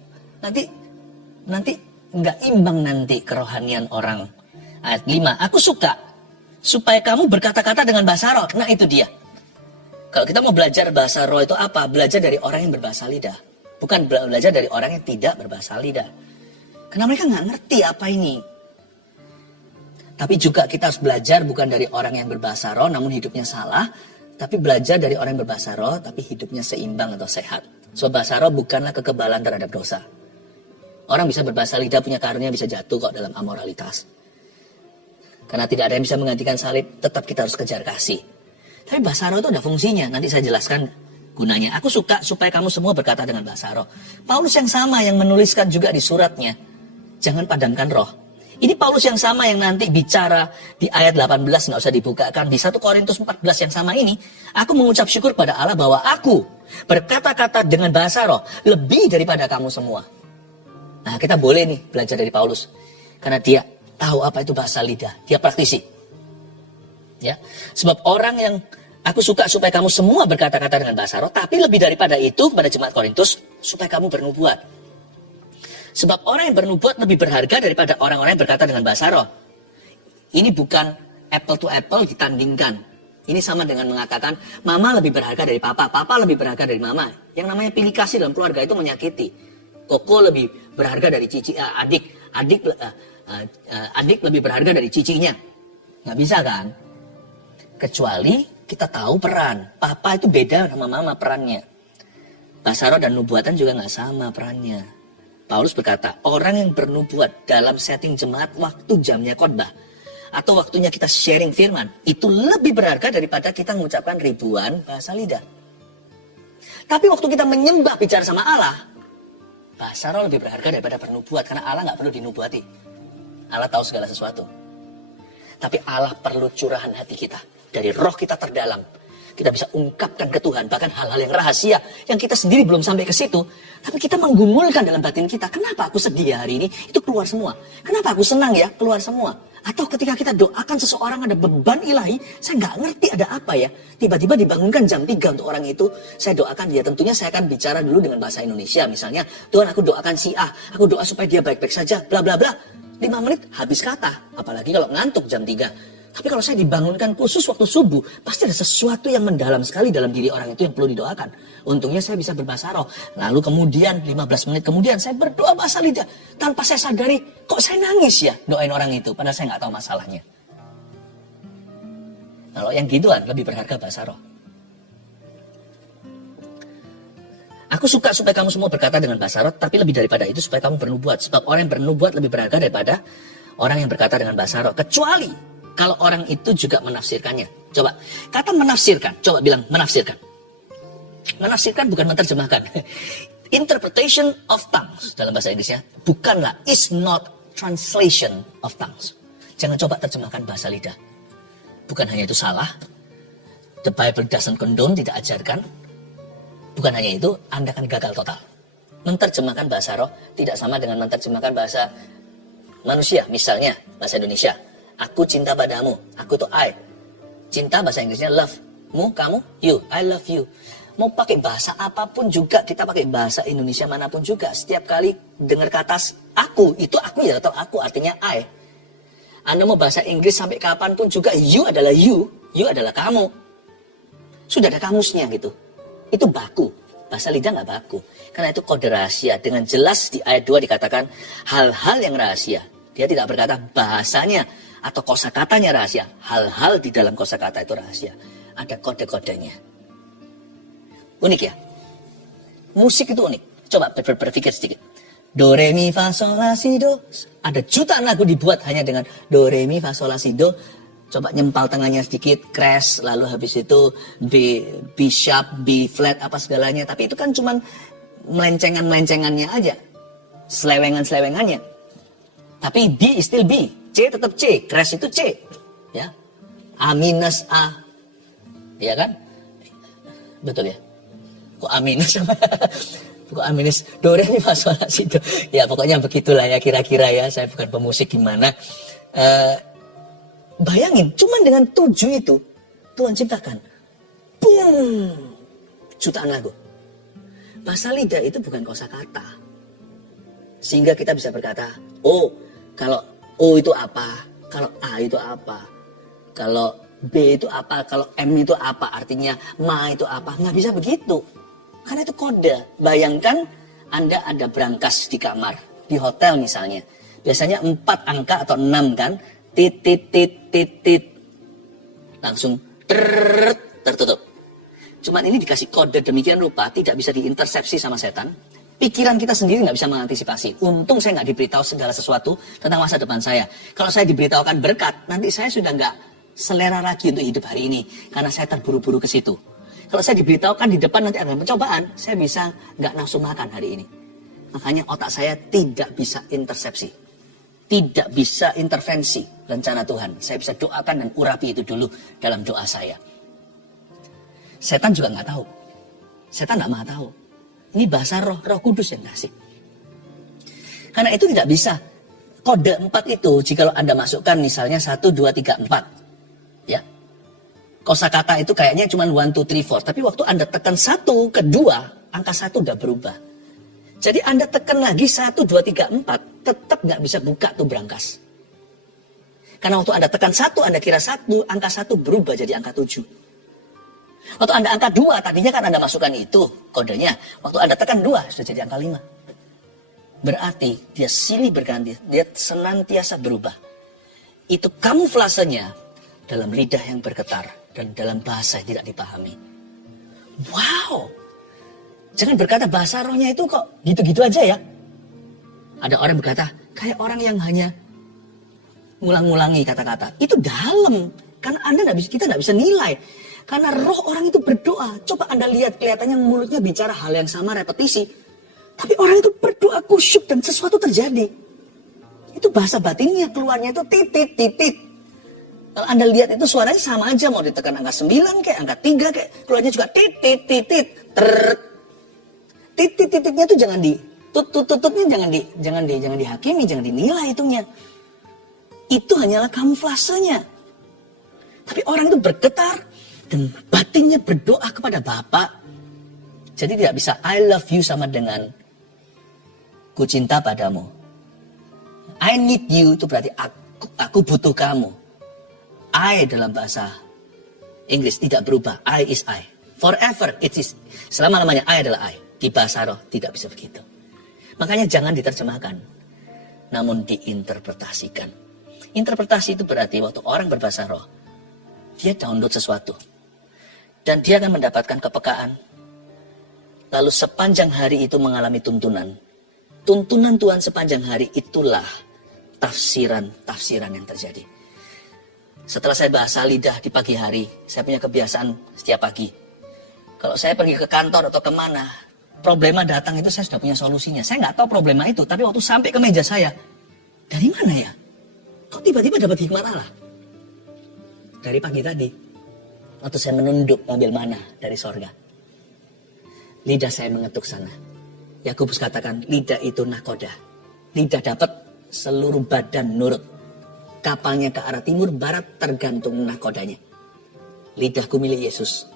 nggak imbang nanti kerohanian orang. Ayat 5, aku suka supaya kamu berkata-kata dengan bahasa roh. Nah itu dia. Kalau kita mau belajar bahasa roh itu apa? Belajar dari orang yang berbahasa lidah. Bukan belajar dari orang yang tidak berbahasa lidah. Karena mereka nggak ngerti apa ini. Tapi juga kita harus belajar bukan dari orang yang berbahasa roh namun hidupnya salah. Tapi belajar dari orang yang berbahasa roh tapi hidupnya seimbang atau sehat. So bahasa roh bukanlah kekebalan terhadap dosa. Orang bisa berbahasa lidah punya karunia bisa jatuh kok dalam amoralitas. Karena tidak ada yang bisa menggantikan salib, tetap kita harus kejar kasih. Tapi bahasa roh itu ada fungsinya, nanti saya jelaskan gunanya. Aku suka supaya kamu semua berkata dengan bahasa roh. Paulus yang sama yang menuliskan juga di suratnya. Jangan padamkan roh. Ini Paulus yang sama yang nanti bicara di ayat 18, nggak usah dibukakan. Di 1 Korintus 14 yang sama ini, aku mengucap syukur pada Allah bahwa aku berkata-kata dengan bahasa roh lebih daripada kamu semua. Nah kita boleh nih belajar dari Paulus. Karena dia tahu apa itu bahasa lidah. Dia praktisi. Ya, sebab orang yang aku suka supaya kamu semua berkata-kata dengan bahasa roh, tapi lebih daripada itu kepada jemaat Korintus, supaya kamu bernubuat. Sebab orang yang bernubuat lebih berharga daripada orang-orang yang berkata dengan bahasa roh. Ini bukan apple to apple ditandingkan. Ini sama dengan mengatakan, mama lebih berharga dari papa, papa lebih berharga dari mama. Yang namanya pilih kasih dalam keluarga itu menyakiti. Koko lebih berharga dari adik lebih berharga dari cicinya. Nggak bisa kan? Kecuali kita tahu peran. Papa itu beda sama mama perannya. Bahasa roh dan nubuatan juga nggak sama perannya. Paulus berkata, orang yang bernubuat dalam setting jemaat waktu jamnya khotbah atau waktunya kita sharing firman, itu lebih berharga daripada kita mengucapkan ribuan bahasa lidah. Tapi waktu kita menyembah bicara sama Allah, bahasa roh lebih berharga daripada bernubuat, karena Allah nggak perlu dinubuati. Allah tahu segala sesuatu. Tapi Allah perlu curahan hati kita. Dari roh kita terdalam. Kita bisa ungkapkan ke Tuhan. Bahkan hal-hal yang rahasia. Yang kita sendiri belum sampai ke situ. Tapi kita menggumulkan dalam batin kita. Kenapa aku sedih hari ini? Itu keluar semua. Kenapa aku senang ya? Keluar semua. Atau ketika kita doakan seseorang ada beban ilahi. Saya nggak ngerti ada apa ya. Tiba-tiba dibangunkan jam 3 untuk orang itu. Saya doakan dia. Tentunya saya akan bicara dulu dengan bahasa Indonesia. Misalnya, Tuhan aku doakan si A. Aku doa supaya dia baik-baik saja. Bla bla bla. 5 menit habis kata. Apalagi kalau ngantuk jam 3. Tapi kalau saya dibangunkan khusus waktu subuh, pasti ada sesuatu yang mendalam sekali dalam diri orang itu yang perlu didoakan. Untungnya saya bisa berbahasa roh. Lalu kemudian 15 menit kemudian saya berdoa bahasa lidah. Tanpa saya sadari, kok saya nangis ya doain orang itu. Padahal saya nggak tahu masalahnya. Kalau yang gituan lebih berharga bahasa roh. Aku suka supaya kamu semua berkata dengan bahasa roh, tapi lebih daripada itu supaya kamu bernubuat. Sebab orang yang bernubuat lebih berharga daripada orang yang berkata dengan bahasa roh. Kecuali kalau orang itu juga menafsirkannya. Coba, kata menafsirkan, coba bilang menafsirkan. Menafsirkan bukan menerjemahkan. Interpretation of tongues dalam bahasa Inggrisnya bukanlah, is not translation of tongues. Jangan coba terjemahkan bahasa lidah. Bukan hanya itu salah. The Bible doesn't condone, tidak ajarkan. Bukan hanya itu, Anda akan gagal total. Menerjemahkan bahasa roh tidak sama dengan menerjemahkan bahasa manusia. Misalnya, bahasa Indonesia. Aku cinta padamu. Aku tuh I. Cinta bahasa Inggrisnya love. Mu, kamu, you. I love you. Mau pakai bahasa apapun juga, kita pakai bahasa Indonesia manapun juga. Setiap kali dengar kata aku, itu aku ya atau aku artinya I. Anda mau bahasa Inggris sampai kapanpun juga, you adalah you adalah kamu. Sudah ada kamusnya gitu. Itu baku. Bahasa lidah nggak baku. Karena itu kode rahasia. Dengan jelas di ayat 2 dikatakan hal-hal yang rahasia. Dia tidak berkata bahasanya atau kosakatanya rahasia. Hal-hal di dalam kosakata itu rahasia. Ada kode-kodenya. Unik ya? Musik itu unik. Coba berpikir sedikit. Do, re, mi, fa, sol, la, si, do. Ada jutaan lagu dibuat hanya dengan do, re, mi, fa, sol, la, si, do. Coba nyempal tengahnya sedikit, crash, lalu habis itu B sharp, B flat, apa segalanya. Tapi itu kan cuman melencengan-melencengannya aja. Selewengan-selewengannya. Tapi B is still B. C tetap C. Crash itu C. Ya. A minus A. Ya kan? Betul ya? Kok A minus? Kok A minus? Do, re, mi, fa, sol, la, si, do. Ya pokoknya begitulah ya kira-kira ya. Saya bukan pemusik gimana. Bayangin, cuman dengan 7 itu, Tuhan ciptakan. Boom! Jutaan lagu. Bahasa lidah itu bukan kosakata. Sehingga kita bisa berkata, oh, kalau O itu apa? Kalau A itu apa? Kalau B itu apa? Kalau M itu apa? Artinya Ma itu apa? Nggak bisa begitu. Karena itu kode. Bayangkan Anda ada brankas di kamar, di hotel misalnya. Biasanya 4 angka atau 6 kan? Tit, tit, tit, tit, tit. Langsung tertutup. Cuman ini dikasih kode demikian rupa, tidak bisa diintersepsi sama setan. Pikiran kita sendiri nggak bisa mengantisipasi. Untung saya nggak diberitahu segala sesuatu tentang masa depan saya. Kalau saya diberitahukan berkat, nanti saya sudah nggak selera lagi untuk hidup hari ini. Karena saya terburu-buru ke situ. Kalau saya diberitahukan di depan nanti ada pencobaan, saya bisa nggak nafsu makan hari ini. Makanya otak saya tidak bisa intersepsi. Tidak bisa intervensi rencana Tuhan. Saya bisa doakan dan urapi itu dulu dalam doa saya. Setan juga nggak tahu. Setan nggak mau tahu. Ini bahasa roh kudus yang kasih. Karena itu tidak bisa. Kode 4 itu, jika Anda masukkan misalnya 1, 2, 3, 4. Ya. Kosakata itu kayaknya cuma 1, 2, 3, 4. Tapi waktu Anda tekan 1 ke 2, angka 1 udah berubah. Jadi Anda tekan lagi 1, 2, 3, 4, tetap nggak bisa buka tuh brankas. Karena waktu Anda tekan 1, Anda kira 1, angka 1 berubah jadi angka 7. Waktu Anda angka 2, tadinya kan Anda masukkan itu kodenya. Waktu Anda tekan 2, sudah jadi angka 5. Berarti dia silih berganti, dia senantiasa berubah. Itu kamuflasenya dalam lidah yang bergetar dan dalam bahasa yang tidak dipahami. Wow! Jangan berkata bahasa rohnya itu kok gitu-gitu aja ya. Ada orang berkata, kayak orang yang hanya ngulang-ngulangi kata-kata. Itu dalam. Karena kita nggak bisa nilai. Karena roh orang itu berdoa. Coba Anda lihat, kelihatannya mulutnya bicara hal yang sama, repetisi. Tapi orang itu berdoa kusyuk dan sesuatu terjadi. Itu bahasa batinnya, keluarnya itu titit, titit. Kalau Anda lihat itu suaranya sama aja. Mau ditekan angka 9 kayak, angka 3 kayak. Keluarnya juga titit, titit, titik-titiknya itu jangan tututnya jangan dihakimi, jangan dinilai itunya. Itu hanyalah kamuflasenya. Tapi orang itu bergetar dan batinnya berdoa kepada Bapa. Jadi tidak bisa I love you sama dengan ku cinta padamu. I need you itu berarti aku butuh kamu. I dalam bahasa Inggris tidak berubah. I is I. Forever it is. Selama-lamanya I adalah I. Di bahasa roh tidak bisa begitu. Makanya jangan diterjemahkan. Namun diinterpretasikan. Interpretasi itu berarti waktu orang berbahasa roh. dia download sesuatu. Dan dia akan mendapatkan kepekaan. Lalu sepanjang hari itu mengalami tuntunan. Tuntunan Tuhan sepanjang hari itulah tafsiran yang terjadi. Setelah saya bahasa lidah di pagi hari, saya punya kebiasaan setiap pagi. Kalau saya pergi ke kantor atau kemana, problema datang itu saya sudah punya solusinya. Saya nggak tahu problema itu, tapi waktu sampai ke meja saya, dari mana ya? Kok tiba-tiba dapat hikmat Allah? Dari pagi tadi, waktu saya menunduk mobil mana dari sorga. Lidah saya mengetuk sana. Yakobus katakan, lidah itu nakoda. Lidah dapat, seluruh badan nurut. Kapalnya ke arah timur, barat, tergantung nakodanya. Lidahku milik Yesus.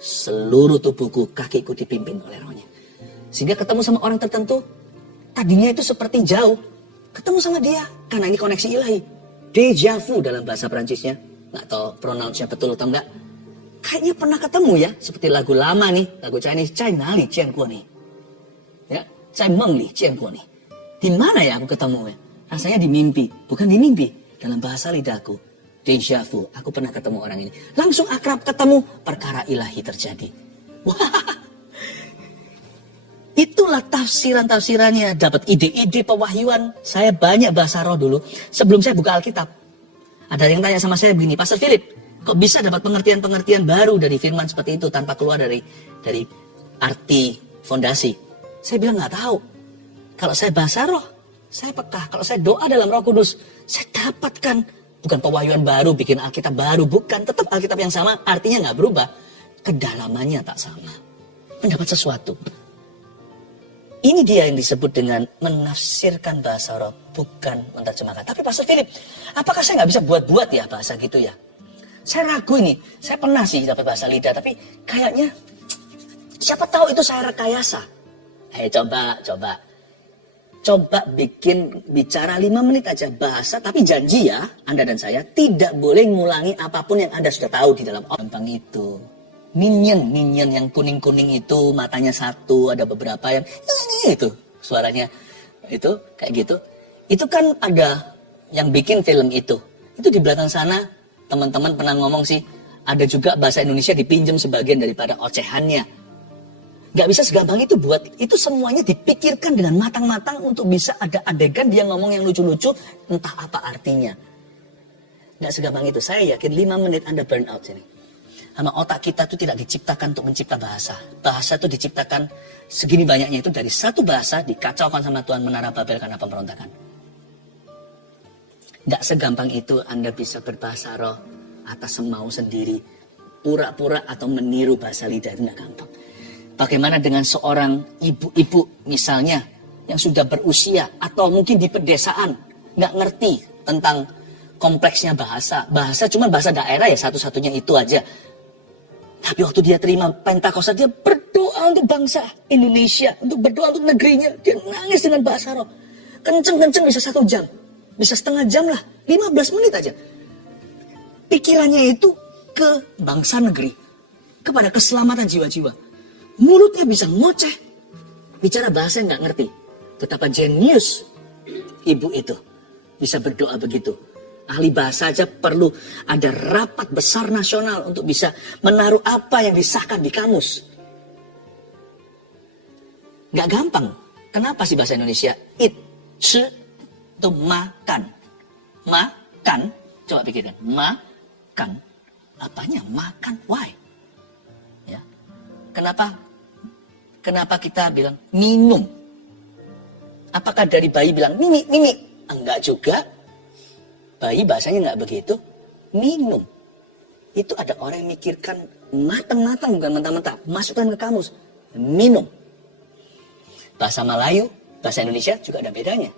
Seluruh tubuhku, kakiku dipimpin oleh rohnya. Sehingga ketemu sama orang tertentu, tadinya itu seperti jauh. Ketemu sama dia, karena ini koneksi ilahi. Déjà vu dalam bahasa Perancisnya. Nggak tahu pronounce-nya betul atau enggak. Kayaknya pernah ketemu ya, seperti lagu lama nih, lagu Chinese, Cai Nali Jian Guo nih. Ya, Cai Meng Li Jian Guo nih. Di mana ya aku ketemu ya? Rasanya di mimpi, bukan di mimpi. Dalam bahasa lidahku, déjà vu, aku pernah ketemu orang ini. Langsung akrab ketemu, perkara ilahi terjadi. Wah, itulah tafsiran-tafsirannya. Dapat ide-ide pewahyuan. Saya banyak bahasa roh dulu, sebelum saya buka Alkitab. Ada yang tanya sama saya begini, Pastor Philip, kok bisa dapat pengertian-pengertian baru dari firman seperti itu tanpa keluar dari arti fondasi? Saya bilang nggak tahu. Kalau saya bahasa roh, saya peka. Kalau saya doa dalam Roh Kudus, saya dapatkan bukan pewahyuan baru, bikin Alkitab baru, bukan. Tetap Alkitab yang sama, artinya nggak berubah. Kedalamannya tak sama. Mendapat sesuatu. Ini dia yang disebut dengan menafsirkan bahasa roh, bukan menerjemahkan. Tapi Pastor Philip, apakah saya nggak bisa buat-buat ya bahasa gitu ya? Saya ragu ini. Saya pernah sih dapat bahasa lidah, tapi kayaknya siapa tahu itu saya rekayasa. Coba bikin bicara 5 menit aja bahasa, tapi janji ya, Anda dan saya tidak boleh ngulangi apapun yang Anda sudah tahu di dalam gampang itu. Minion yang kuning-kuning itu, matanya satu, ada beberapa yang itu suaranya itu kayak gitu. Itu kan ada yang bikin film itu. Itu di belakang sana teman-teman pernah ngomong sih, ada juga bahasa Indonesia dipinjam sebagian daripada ocehannya. Gak bisa segampang itu buat, itu semuanya dipikirkan dengan matang-matang untuk bisa ada adegan dia ngomong yang lucu-lucu, entah apa artinya. Gak segampang itu, saya yakin 5 menit Anda burn out sini. Sama otak kita itu tidak diciptakan untuk mencipta bahasa. Bahasa itu diciptakan segini banyaknya itu dari satu bahasa dikacaukan sama Tuhan menara Babel karena pemberontakan. Gak segampang itu Anda bisa berbahasa roh atas semau sendiri. Pura-pura atau meniru bahasa lidah itu gak gampang. Bagaimana dengan seorang ibu-ibu misalnya yang sudah berusia atau mungkin di pedesaan nggak ngerti tentang kompleksnya bahasa. Bahasa cuma bahasa daerah ya satu-satunya itu aja. Tapi waktu dia terima Pentakosta dia berdoa untuk bangsa Indonesia, untuk berdoa untuk negerinya. Dia nangis dengan bahasa roh. Kenceng-kenceng bisa 1 jam, bisa setengah jam lah, 15 menit aja. Pikirannya itu ke bangsa negeri, kepada keselamatan jiwa-jiwa. Mulutnya bisa ngoceh, bicara bahasa yang nggak ngerti. Betapa jenius ibu itu bisa berdoa begitu. Ahli bahasa aja perlu ada rapat besar nasional untuk bisa menaruh apa yang disahkan di kamus. Nggak gampang. Kenapa sih bahasa Indonesia? Eat, ci, itu makan. Makan, coba pikirkan. Makan. Apanya makan? Why? Ya. Kenapa kita bilang minum? Apakah dari bayi bilang mimi? Enggak juga. Bayi bahasanya enggak begitu. Minum. Itu ada orang yang mikirkan matang-matang, bukan mentah-mentah. Masukkan ke kamus. Minum. Bahasa Melayu, bahasa Indonesia juga ada bedanya.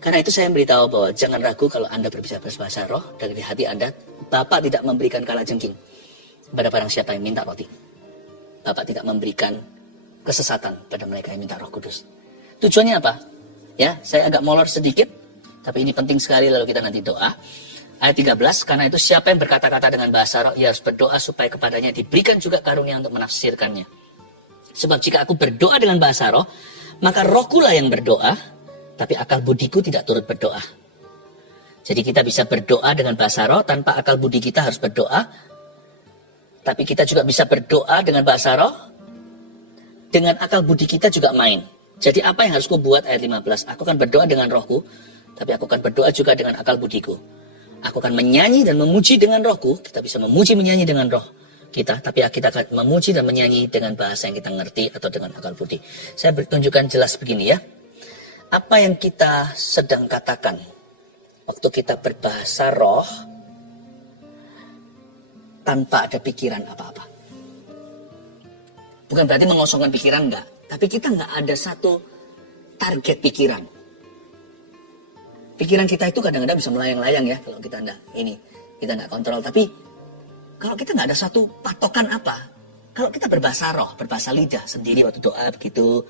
Karena itu saya beritahu bahwa jangan ragu kalau Anda berbicara bahasa roh dari hati Anda. Bapak tidak memberikan kalajengking pada barang siapa yang minta roti. Bapak tidak memberikan kesesatan pada mereka yang minta Roh Kudus. Tujuannya apa? Ya, saya agak molor sedikit, tapi ini penting sekali lalu kita nanti doa. Ayat 13, karena itu siapa yang berkata-kata dengan bahasa roh, ia harus berdoa supaya kepadanya diberikan juga karunia untuk menafsirkannya. Sebab jika aku berdoa dengan bahasa roh, maka rohkulah yang berdoa, tapi akal budiku tidak turut berdoa. Jadi kita bisa berdoa dengan bahasa roh tanpa akal budi kita harus berdoa. Tapi kita juga bisa berdoa dengan bahasa roh, dengan akal budi kita juga main. Jadi apa yang harus ku buat ayat 15? Aku akan berdoa dengan rohku, tapi aku akan berdoa juga dengan akal budiku. Aku akan menyanyi dan memuji dengan rohku. Kita bisa memuji menyanyi dengan roh kita, tapi kita akan memuji dan menyanyi dengan bahasa yang kita ngerti atau dengan akal budi. Saya bertunjukkan jelas begini ya. Apa yang kita sedang katakan waktu kita berbahasa roh tanpa ada pikiran apa-apa. Bukan berarti mengosongkan pikiran, enggak. Tapi kita enggak ada satu target pikiran. Pikiran kita itu kadang-kadang bisa melayang-layang ya, kalau kita enggak kontrol. Tapi kalau kita nggak ada satu patokan apa, kalau kita berbahasa roh, berbahasa lidah sendiri waktu doa begitu,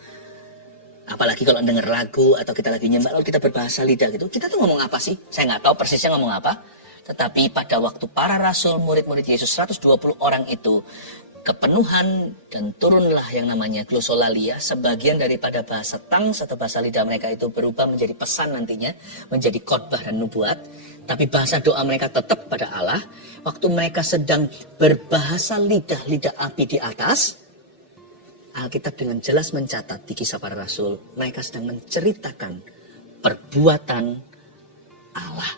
apalagi kalau denger lagu atau kita lagi nyembah, lalu kita berbahasa lidah gitu, kita tuh ngomong apa sih? Saya nggak tahu persisnya ngomong apa, tetapi pada waktu para rasul, murid-murid Yesus 120 orang itu kepenuhan dan turunlah yang namanya glosolalia, sebagian daripada bahasa tongues atau bahasa lidah mereka itu berubah menjadi pesan nantinya, menjadi khotbah dan nubuat. Tapi bahasa doa mereka tetap pada Allah. Waktu mereka sedang berbahasa lidah api di atas, Alkitab dengan jelas mencatat di Kisah Para Rasul, mereka sedang menceritakan perbuatan Allah.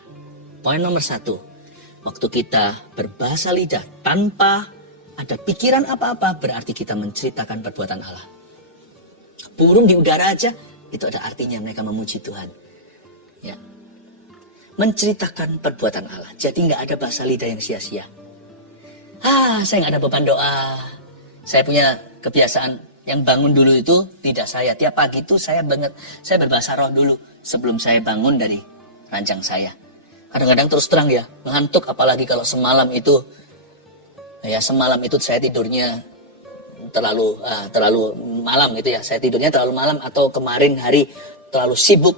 Poin nomor 1, waktu kita berbahasa lidah tanpa ada pikiran apa-apa, berarti kita menceritakan perbuatan Allah. Burung di udara aja, itu ada artinya mereka memuji Tuhan. Ya. Menceritakan perbuatan Allah. Jadi nggak ada bahasa lidah yang sia-sia. Saya nggak ada beban doa. Saya punya kebiasaan yang bangun dulu itu tidak saya. Tiap pagi itu saya berbahasa roh dulu sebelum saya bangun dari ranjang saya. Kadang-kadang terus terang ya, ngantuk apalagi kalau semalam itu saya tidurnya terlalu malam gitu ya. Saya tidurnya terlalu malam atau kemarin hari terlalu sibuk.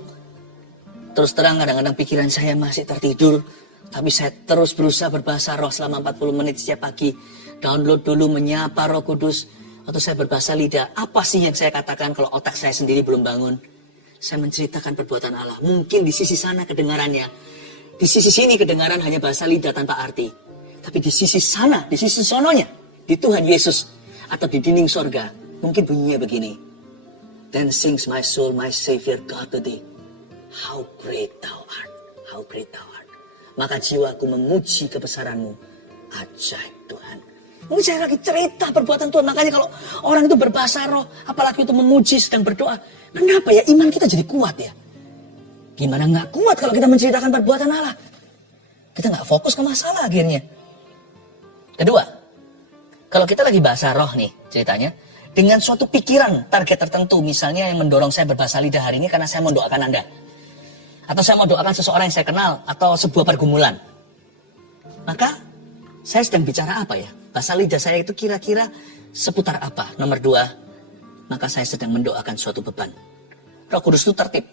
Terus terang kadang-kadang pikiran saya masih tertidur. Tapi saya terus berusaha berbahasa roh selama 40 menit setiap pagi. Download dulu menyapa Roh Kudus. Atau saya berbahasa lidah. Apa sih yang saya katakan kalau otak saya sendiri belum bangun? Saya menceritakan perbuatan Allah. Mungkin di sisi sana kedengarannya. Di sisi sini kedengaran hanya bahasa lidah tanpa arti. Tapi di sisi sana, di sisi sononya, di Tuhan Yesus atau di dinding sorga, mungkin bunyinya begini. Then sings my soul, my Savior God to thee. How great thou art, how great thou art. Maka jiwaku memuji kebesaranmu, ajaib Tuhan. Mungkin saya lagi cerita perbuatan Tuhan. Makanya kalau orang itu berbahasa roh, apalagi itu memuji sedang berdoa, kenapa ya iman kita jadi kuat ya? Gimana nggak kuat kalau kita menceritakan perbuatan Allah? Kita nggak fokus ke masalah akhirnya. Kedua, kalau kita lagi bahasa roh nih ceritanya, dengan suatu pikiran target tertentu, misalnya yang mendorong saya berbahasa lidah hari ini karena saya mau doakan Anda. Atau saya mau doakan seseorang yang saya kenal, atau sebuah pergumulan. Maka, saya sedang bicara apa ya? Bahasa lidah saya itu kira-kira seputar apa? Nomor 2, maka saya sedang mendoakan suatu beban. Roh Kudus itu tertib.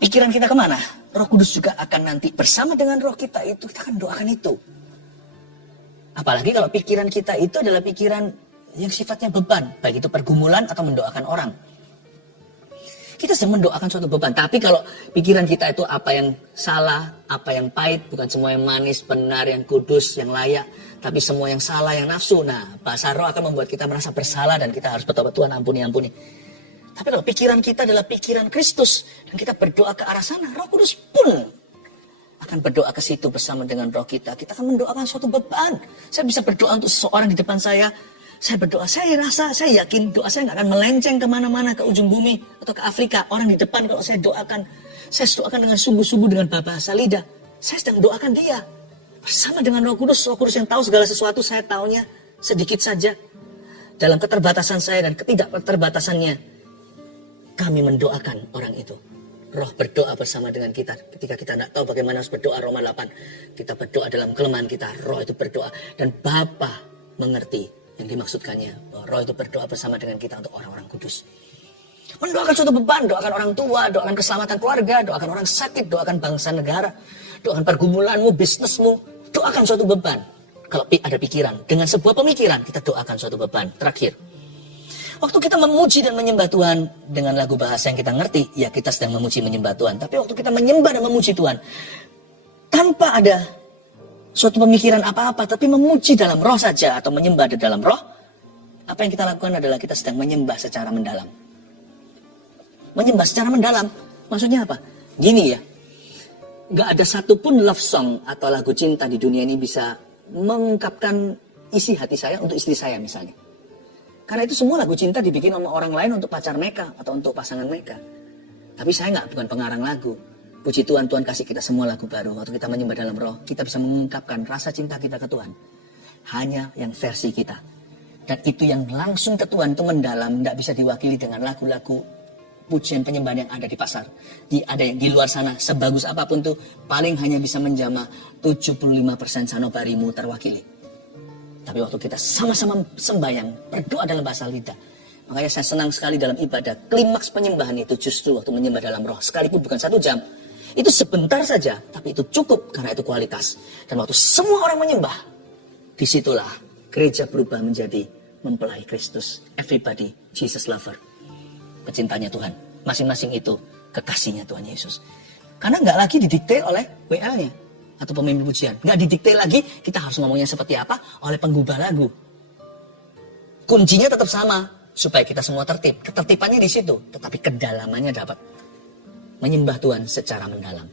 Pikiran kita kemana? Roh Kudus juga akan nanti bersama dengan roh kita itu, kita akan doakan itu. Apalagi kalau pikiran kita itu adalah pikiran yang sifatnya beban, baik itu pergumulan atau mendoakan orang. Kita sedang mendoakan suatu beban, tapi kalau pikiran kita itu apa yang salah, apa yang pahit, bukan semua yang manis, benar, yang kudus, yang layak, tapi semua yang salah, yang nafsu. Nah, bahasa roh akan membuat kita merasa bersalah dan kita harus bertobat, Tuhan ampuni. Tapi kalau pikiran kita adalah pikiran Kristus dan kita berdoa ke arah sana, Roh Kudus pun akan berdoa ke situ bersama dengan roh kita. Kita akan mendoakan suatu beban. Saya bisa berdoa untuk seseorang di depan saya. Saya berdoa, saya yakin doa saya nggak akan melenceng kemana-mana ke ujung bumi atau ke Afrika. Orang di depan kalau saya doakan dengan sungguh-sungguh dengan bahasa lidah. Saya sedang doakan dia bersama dengan Roh Kudus yang tahu segala sesuatu. Saya taunya sedikit saja. Dalam keterbatasan saya dan ketidakterbatasannya, kami mendoakan orang itu. Roh berdoa bersama dengan kita. Ketika kita tidak tahu bagaimana harus berdoa, Roma 8. Kita berdoa dalam kelemahan kita. Roh itu berdoa. Dan Bapa mengerti yang dimaksudkannya. Bahwa Roh itu berdoa bersama dengan kita untuk orang-orang kudus. Mendoakan suatu beban. Doakan orang tua. Doakan keselamatan keluarga. Doakan orang sakit. Doakan bangsa negara. Doakan pergumulanmu, bisnismu. Doakan suatu beban. Kalau ada pikiran. Dengan sebuah pemikiran kita doakan suatu beban. Terakhir. Waktu kita memuji dan menyembah Tuhan dengan lagu bahasa yang kita ngerti, ya kita sedang memuji menyembah Tuhan. Tapi waktu kita menyembah dan memuji Tuhan, tanpa ada suatu pemikiran apa-apa, tapi memuji dalam roh saja atau menyembah di dalam roh, apa yang kita lakukan adalah kita sedang menyembah secara mendalam. Menyembah secara mendalam, maksudnya apa? Gini ya, gak ada satupun love song atau lagu cinta di dunia ini bisa mengungkapkan isi hati saya untuk istri saya misalnya. Karena itu semua lagu cinta dibikin sama orang lain untuk pacar mereka atau untuk pasangan mereka. Tapi saya bukan pengarang lagu. Puji Tuhan, Tuhan kasih kita semua lagu baru. Waktu kita menyembah dalam roh, kita bisa mengungkapkan rasa cinta kita ke Tuhan. Hanya yang versi kita. Dan itu yang langsung ke Tuhan, itu mendalam, tidak bisa diwakili dengan lagu-lagu pujian penyembahan yang ada di pasar. Ada yang di luar sana, sebagus apapun tuh, paling hanya bisa menjamah 75% sanubarimu terwakili. Tapi waktu kita sama-sama sembahyang, berdoa dalam bahasa lidah. Makanya saya senang sekali dalam ibadah. Klimaks penyembahan itu justru waktu menyembah dalam roh. Sekalipun bukan 1 jam. Itu sebentar saja, tapi itu cukup karena itu kualitas. Dan waktu semua orang menyembah, disitulah gereja berubah menjadi mempelai Kristus. Everybody, Jesus lover. Pecintanya Tuhan. Masing-masing itu kekasihnya Tuhan Yesus. Karena nggak lagi didikte oleh WA-nya. Atau pemimpin pujian. Nggak didikte lagi, kita harus ngomongnya seperti apa oleh penggubah lagu. Kuncinya tetap sama, supaya kita semua tertib. Ketertibannya di situ, tetapi kedalamannya dapat. Menyembah Tuhan secara mendalam.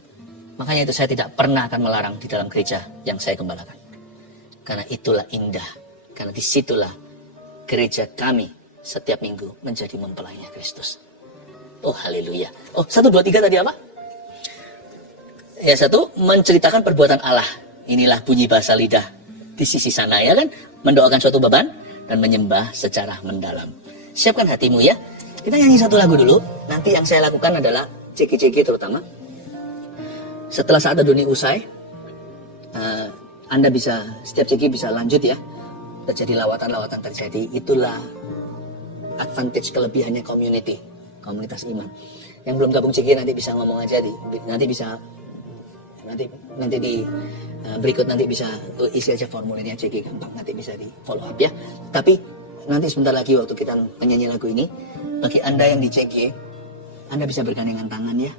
Makanya itu saya tidak pernah akan melarang di dalam gereja yang saya gembalakan. Karena itulah indah. Karena disitulah gereja kami setiap minggu menjadi mempelainya Kristus. Oh haleluya. Oh 1, 2, 3 tadi apa? Ya 1, menceritakan perbuatan Allah. Inilah bunyi bahasa lidah di sisi sana ya kan. Mendoakan suatu beban dan menyembah secara mendalam. Siapkan hatimu ya. Kita nyanyi 1 lagu dulu. Nanti yang saya lakukan adalah CG terutama. Setelah saat teduh ini usai, Anda bisa, setiap CG bisa lanjut ya. Terjadi lawatan-lawatan terjadi. Itulah advantage kelebihannya community, komunitas iman. Yang belum gabung CG nanti bisa ngomong aja nanti bisa nanti di berikut nanti bisa isi aja formulirnya CG gampang, nanti bisa di follow up ya. Tapi nanti sebentar lagi waktu kita menyanyi lagu ini, bagi Anda yang di CG, Anda bisa bergandengan tangan ya,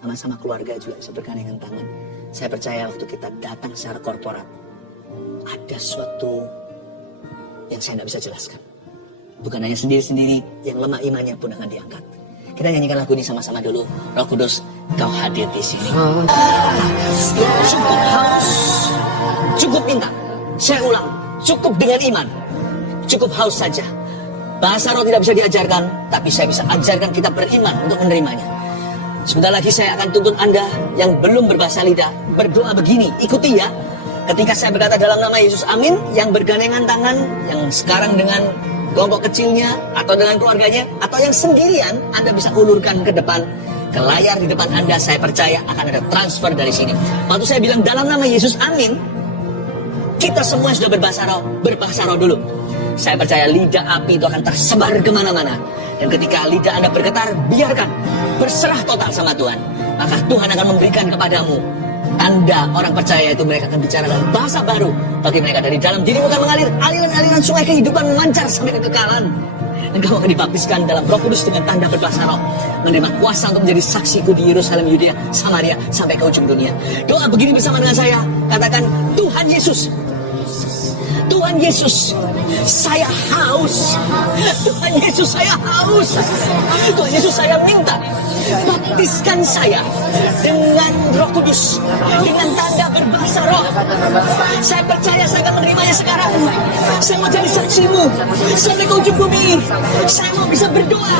sama-sama keluarga juga bisa bergandengan tangan. Saya percaya waktu kita datang secara korporat, ada suatu yang saya tidak bisa jelaskan. Bukan hanya sendiri-sendiri, yang lemah imannya pun akan diangkat. Kita nyanyikan lagu ini sama-sama dulu. Roh Kudus, Kau hadir di sini. Cukup haus, cukup minta. Saya ulang, cukup dengan iman. Cukup haus saja. Bahasa roh tidak bisa diajarkan, tapi saya bisa ajarkan kita beriman untuk menerimanya. Sebentar lagi saya akan tuntut Anda yang belum berbahasa lidah, berdoa begini, ikuti ya. Ketika saya berkata dalam nama Yesus, amin, yang bergandengan tangan, yang sekarang dengan kelompok kecilnya, atau dengan keluarganya, atau yang sendirian, Anda bisa ulurkan ke depan, ke layar di depan Anda. Saya percaya akan ada transfer dari sini. Waktu saya bilang dalam nama Yesus, amin, kita semua sudah berbahasa roh dulu. Saya percaya lidah api itu akan tersebar kemana-mana. Dan ketika lidah Anda bergetar, biarkan, berserah total sama Tuhan. Maka Tuhan akan memberikan kepadamu tanda. Orang percaya itu mereka akan bicara dalam bahasa baru. Bagi mereka dari dalam dirimu akan mengalir aliran-aliran sungai kehidupan memancar sampai kekekalan. Dan kamu akan dibaptiskan dalam Roh Kudus dengan tanda berbahasa roh. Menerima kuasa untuk menjadi saksiku di Yerusalem, Yudea, Samaria, sampai ke ujung dunia. Doa begini bersama dengan saya. Katakan, Tuhan Yesus, Tuhan Yesus, saya haus. Tuhan Yesus, saya haus. Tuhan Yesus, saya minta, baptiskan saya dengan Roh Kudus, dengan tanda berbahasa roh. Saya percaya saya akan menerimanya sekarang. Saya mau jadi saksimu sampai ke ujung bumi. Saya mau bisa berdoa,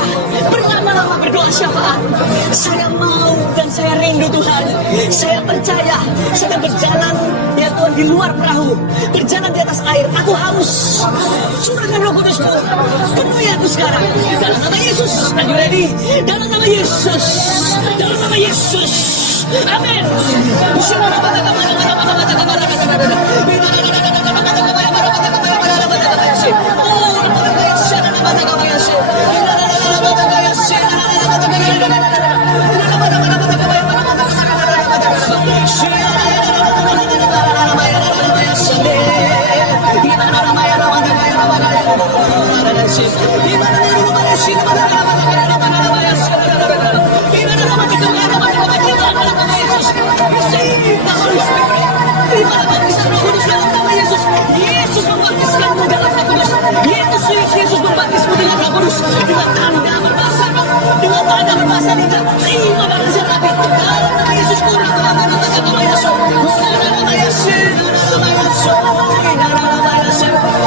berlama-lama berdoa syafaat. Saya mau dan saya rindu Tuhan. Saya percaya saya berjalan ya Tuhan di luar perahu, berjalan di atas air. Aku haus. Curahkan Roh Kudus-Mu, penuhi aku sekarang. Dalam nama Yesus. Are you ready? Dalam nama Yesus. Dalam nama Yesus. Amin. Di mana salita. Terima bangsa kami. Dalam nama Yesus kurang Tuhan kata nama Yesus. Nama Yesus, nama Yesus, nama Yesus, nama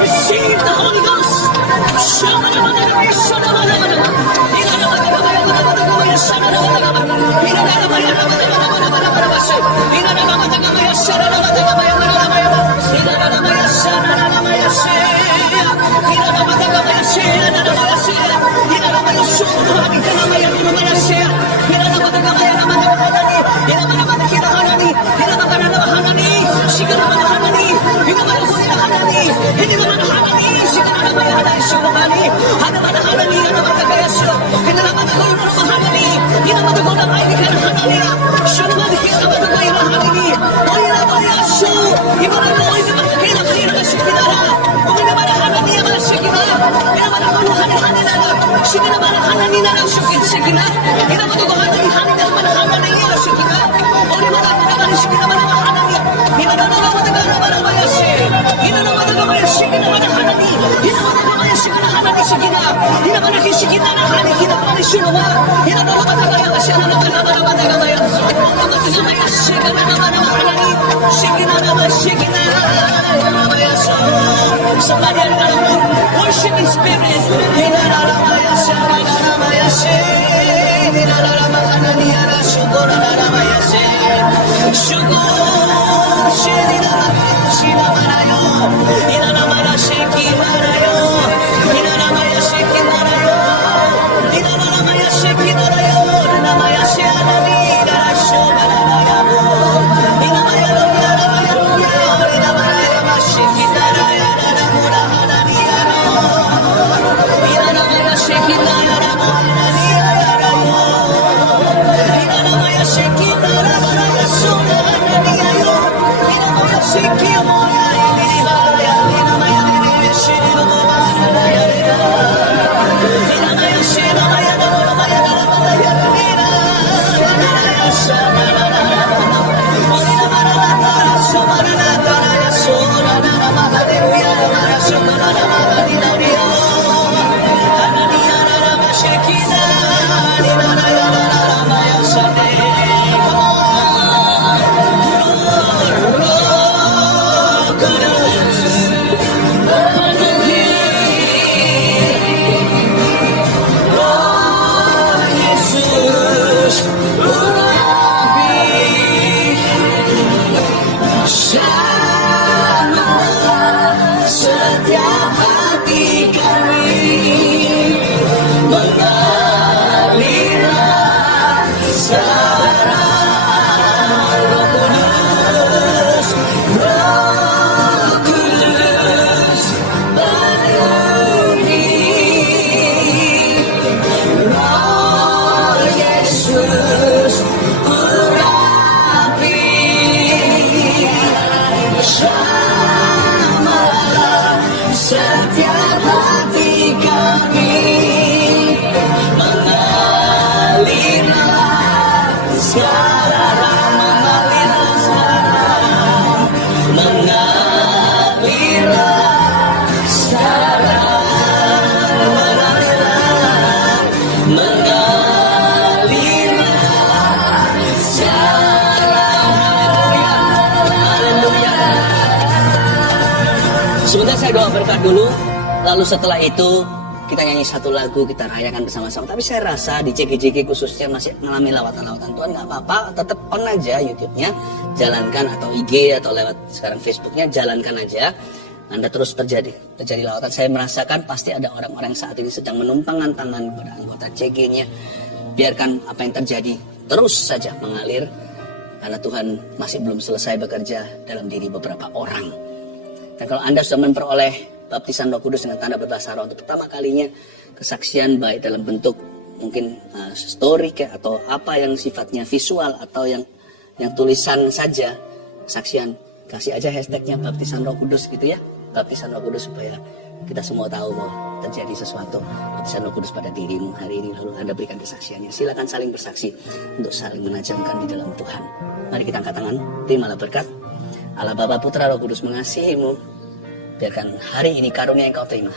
receive the Holy Ghost. Somebody worship in spirit. saya doa berkat dulu, lalu setelah itu kita nyanyi satu lagu, kita rayakan bersama-sama. Tapi saya rasa di JGJG khususnya masih mengalami lawatan-lawatan Tuhan, nggak apa-apa, tetap on aja YouTube-nya, jalankan, atau IG atau lewat sekarang Facebook-nya, jalankan aja. Anda terus terjadi lawatan. Saya merasakan pasti ada orang-orang saat ini sedang menumpangkan tangan kepada anggota CG-nya. Biarkan apa yang terjadi terus saja mengalir, karena Tuhan masih belum selesai bekerja dalam diri beberapa orang. Dan kalau Anda sudah memperoleh baptisan Roh Kudus dengan tanda berbahasa roh untuk pertama kalinya, kesaksian baik dalam bentuk mungkin story kayak, atau apa yang sifatnya visual atau yang tulisan saja, kesaksian, kasih aja hashtagnya baptisan Roh Kudus gitu ya, baptisan Roh Kudus, supaya kita semua tahu bahwa terjadi sesuatu baptisan Roh Kudus pada dirimu hari ini, lalu Anda berikan kesaksiannya. Silakan saling bersaksi untuk saling menajamkan di dalam Tuhan. Mari kita angkat tangan, terimalah berkat. Allah Bapa, Putra, Roh Kudus mengasihimu. Biarkan hari ini karunia yang kau terima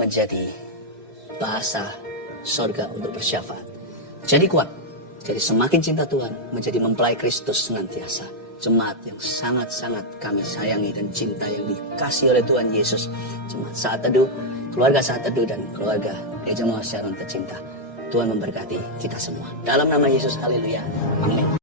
menjadi bahasa sorga untuk bersyafaat. Jadi kuat, jadi semakin cinta Tuhan, menjadi mempelai Kristus senantiasa. Jemaat yang sangat-sangat kami sayangi dan cinta, yang dikasih oleh Tuhan Yesus. Jemaat Saat Teduh, keluarga Saat Teduh, dan keluarga Gereja Mawar Sharon tercinta. Tuhan memberkati kita semua. Dalam nama Yesus, haleluya. Amin.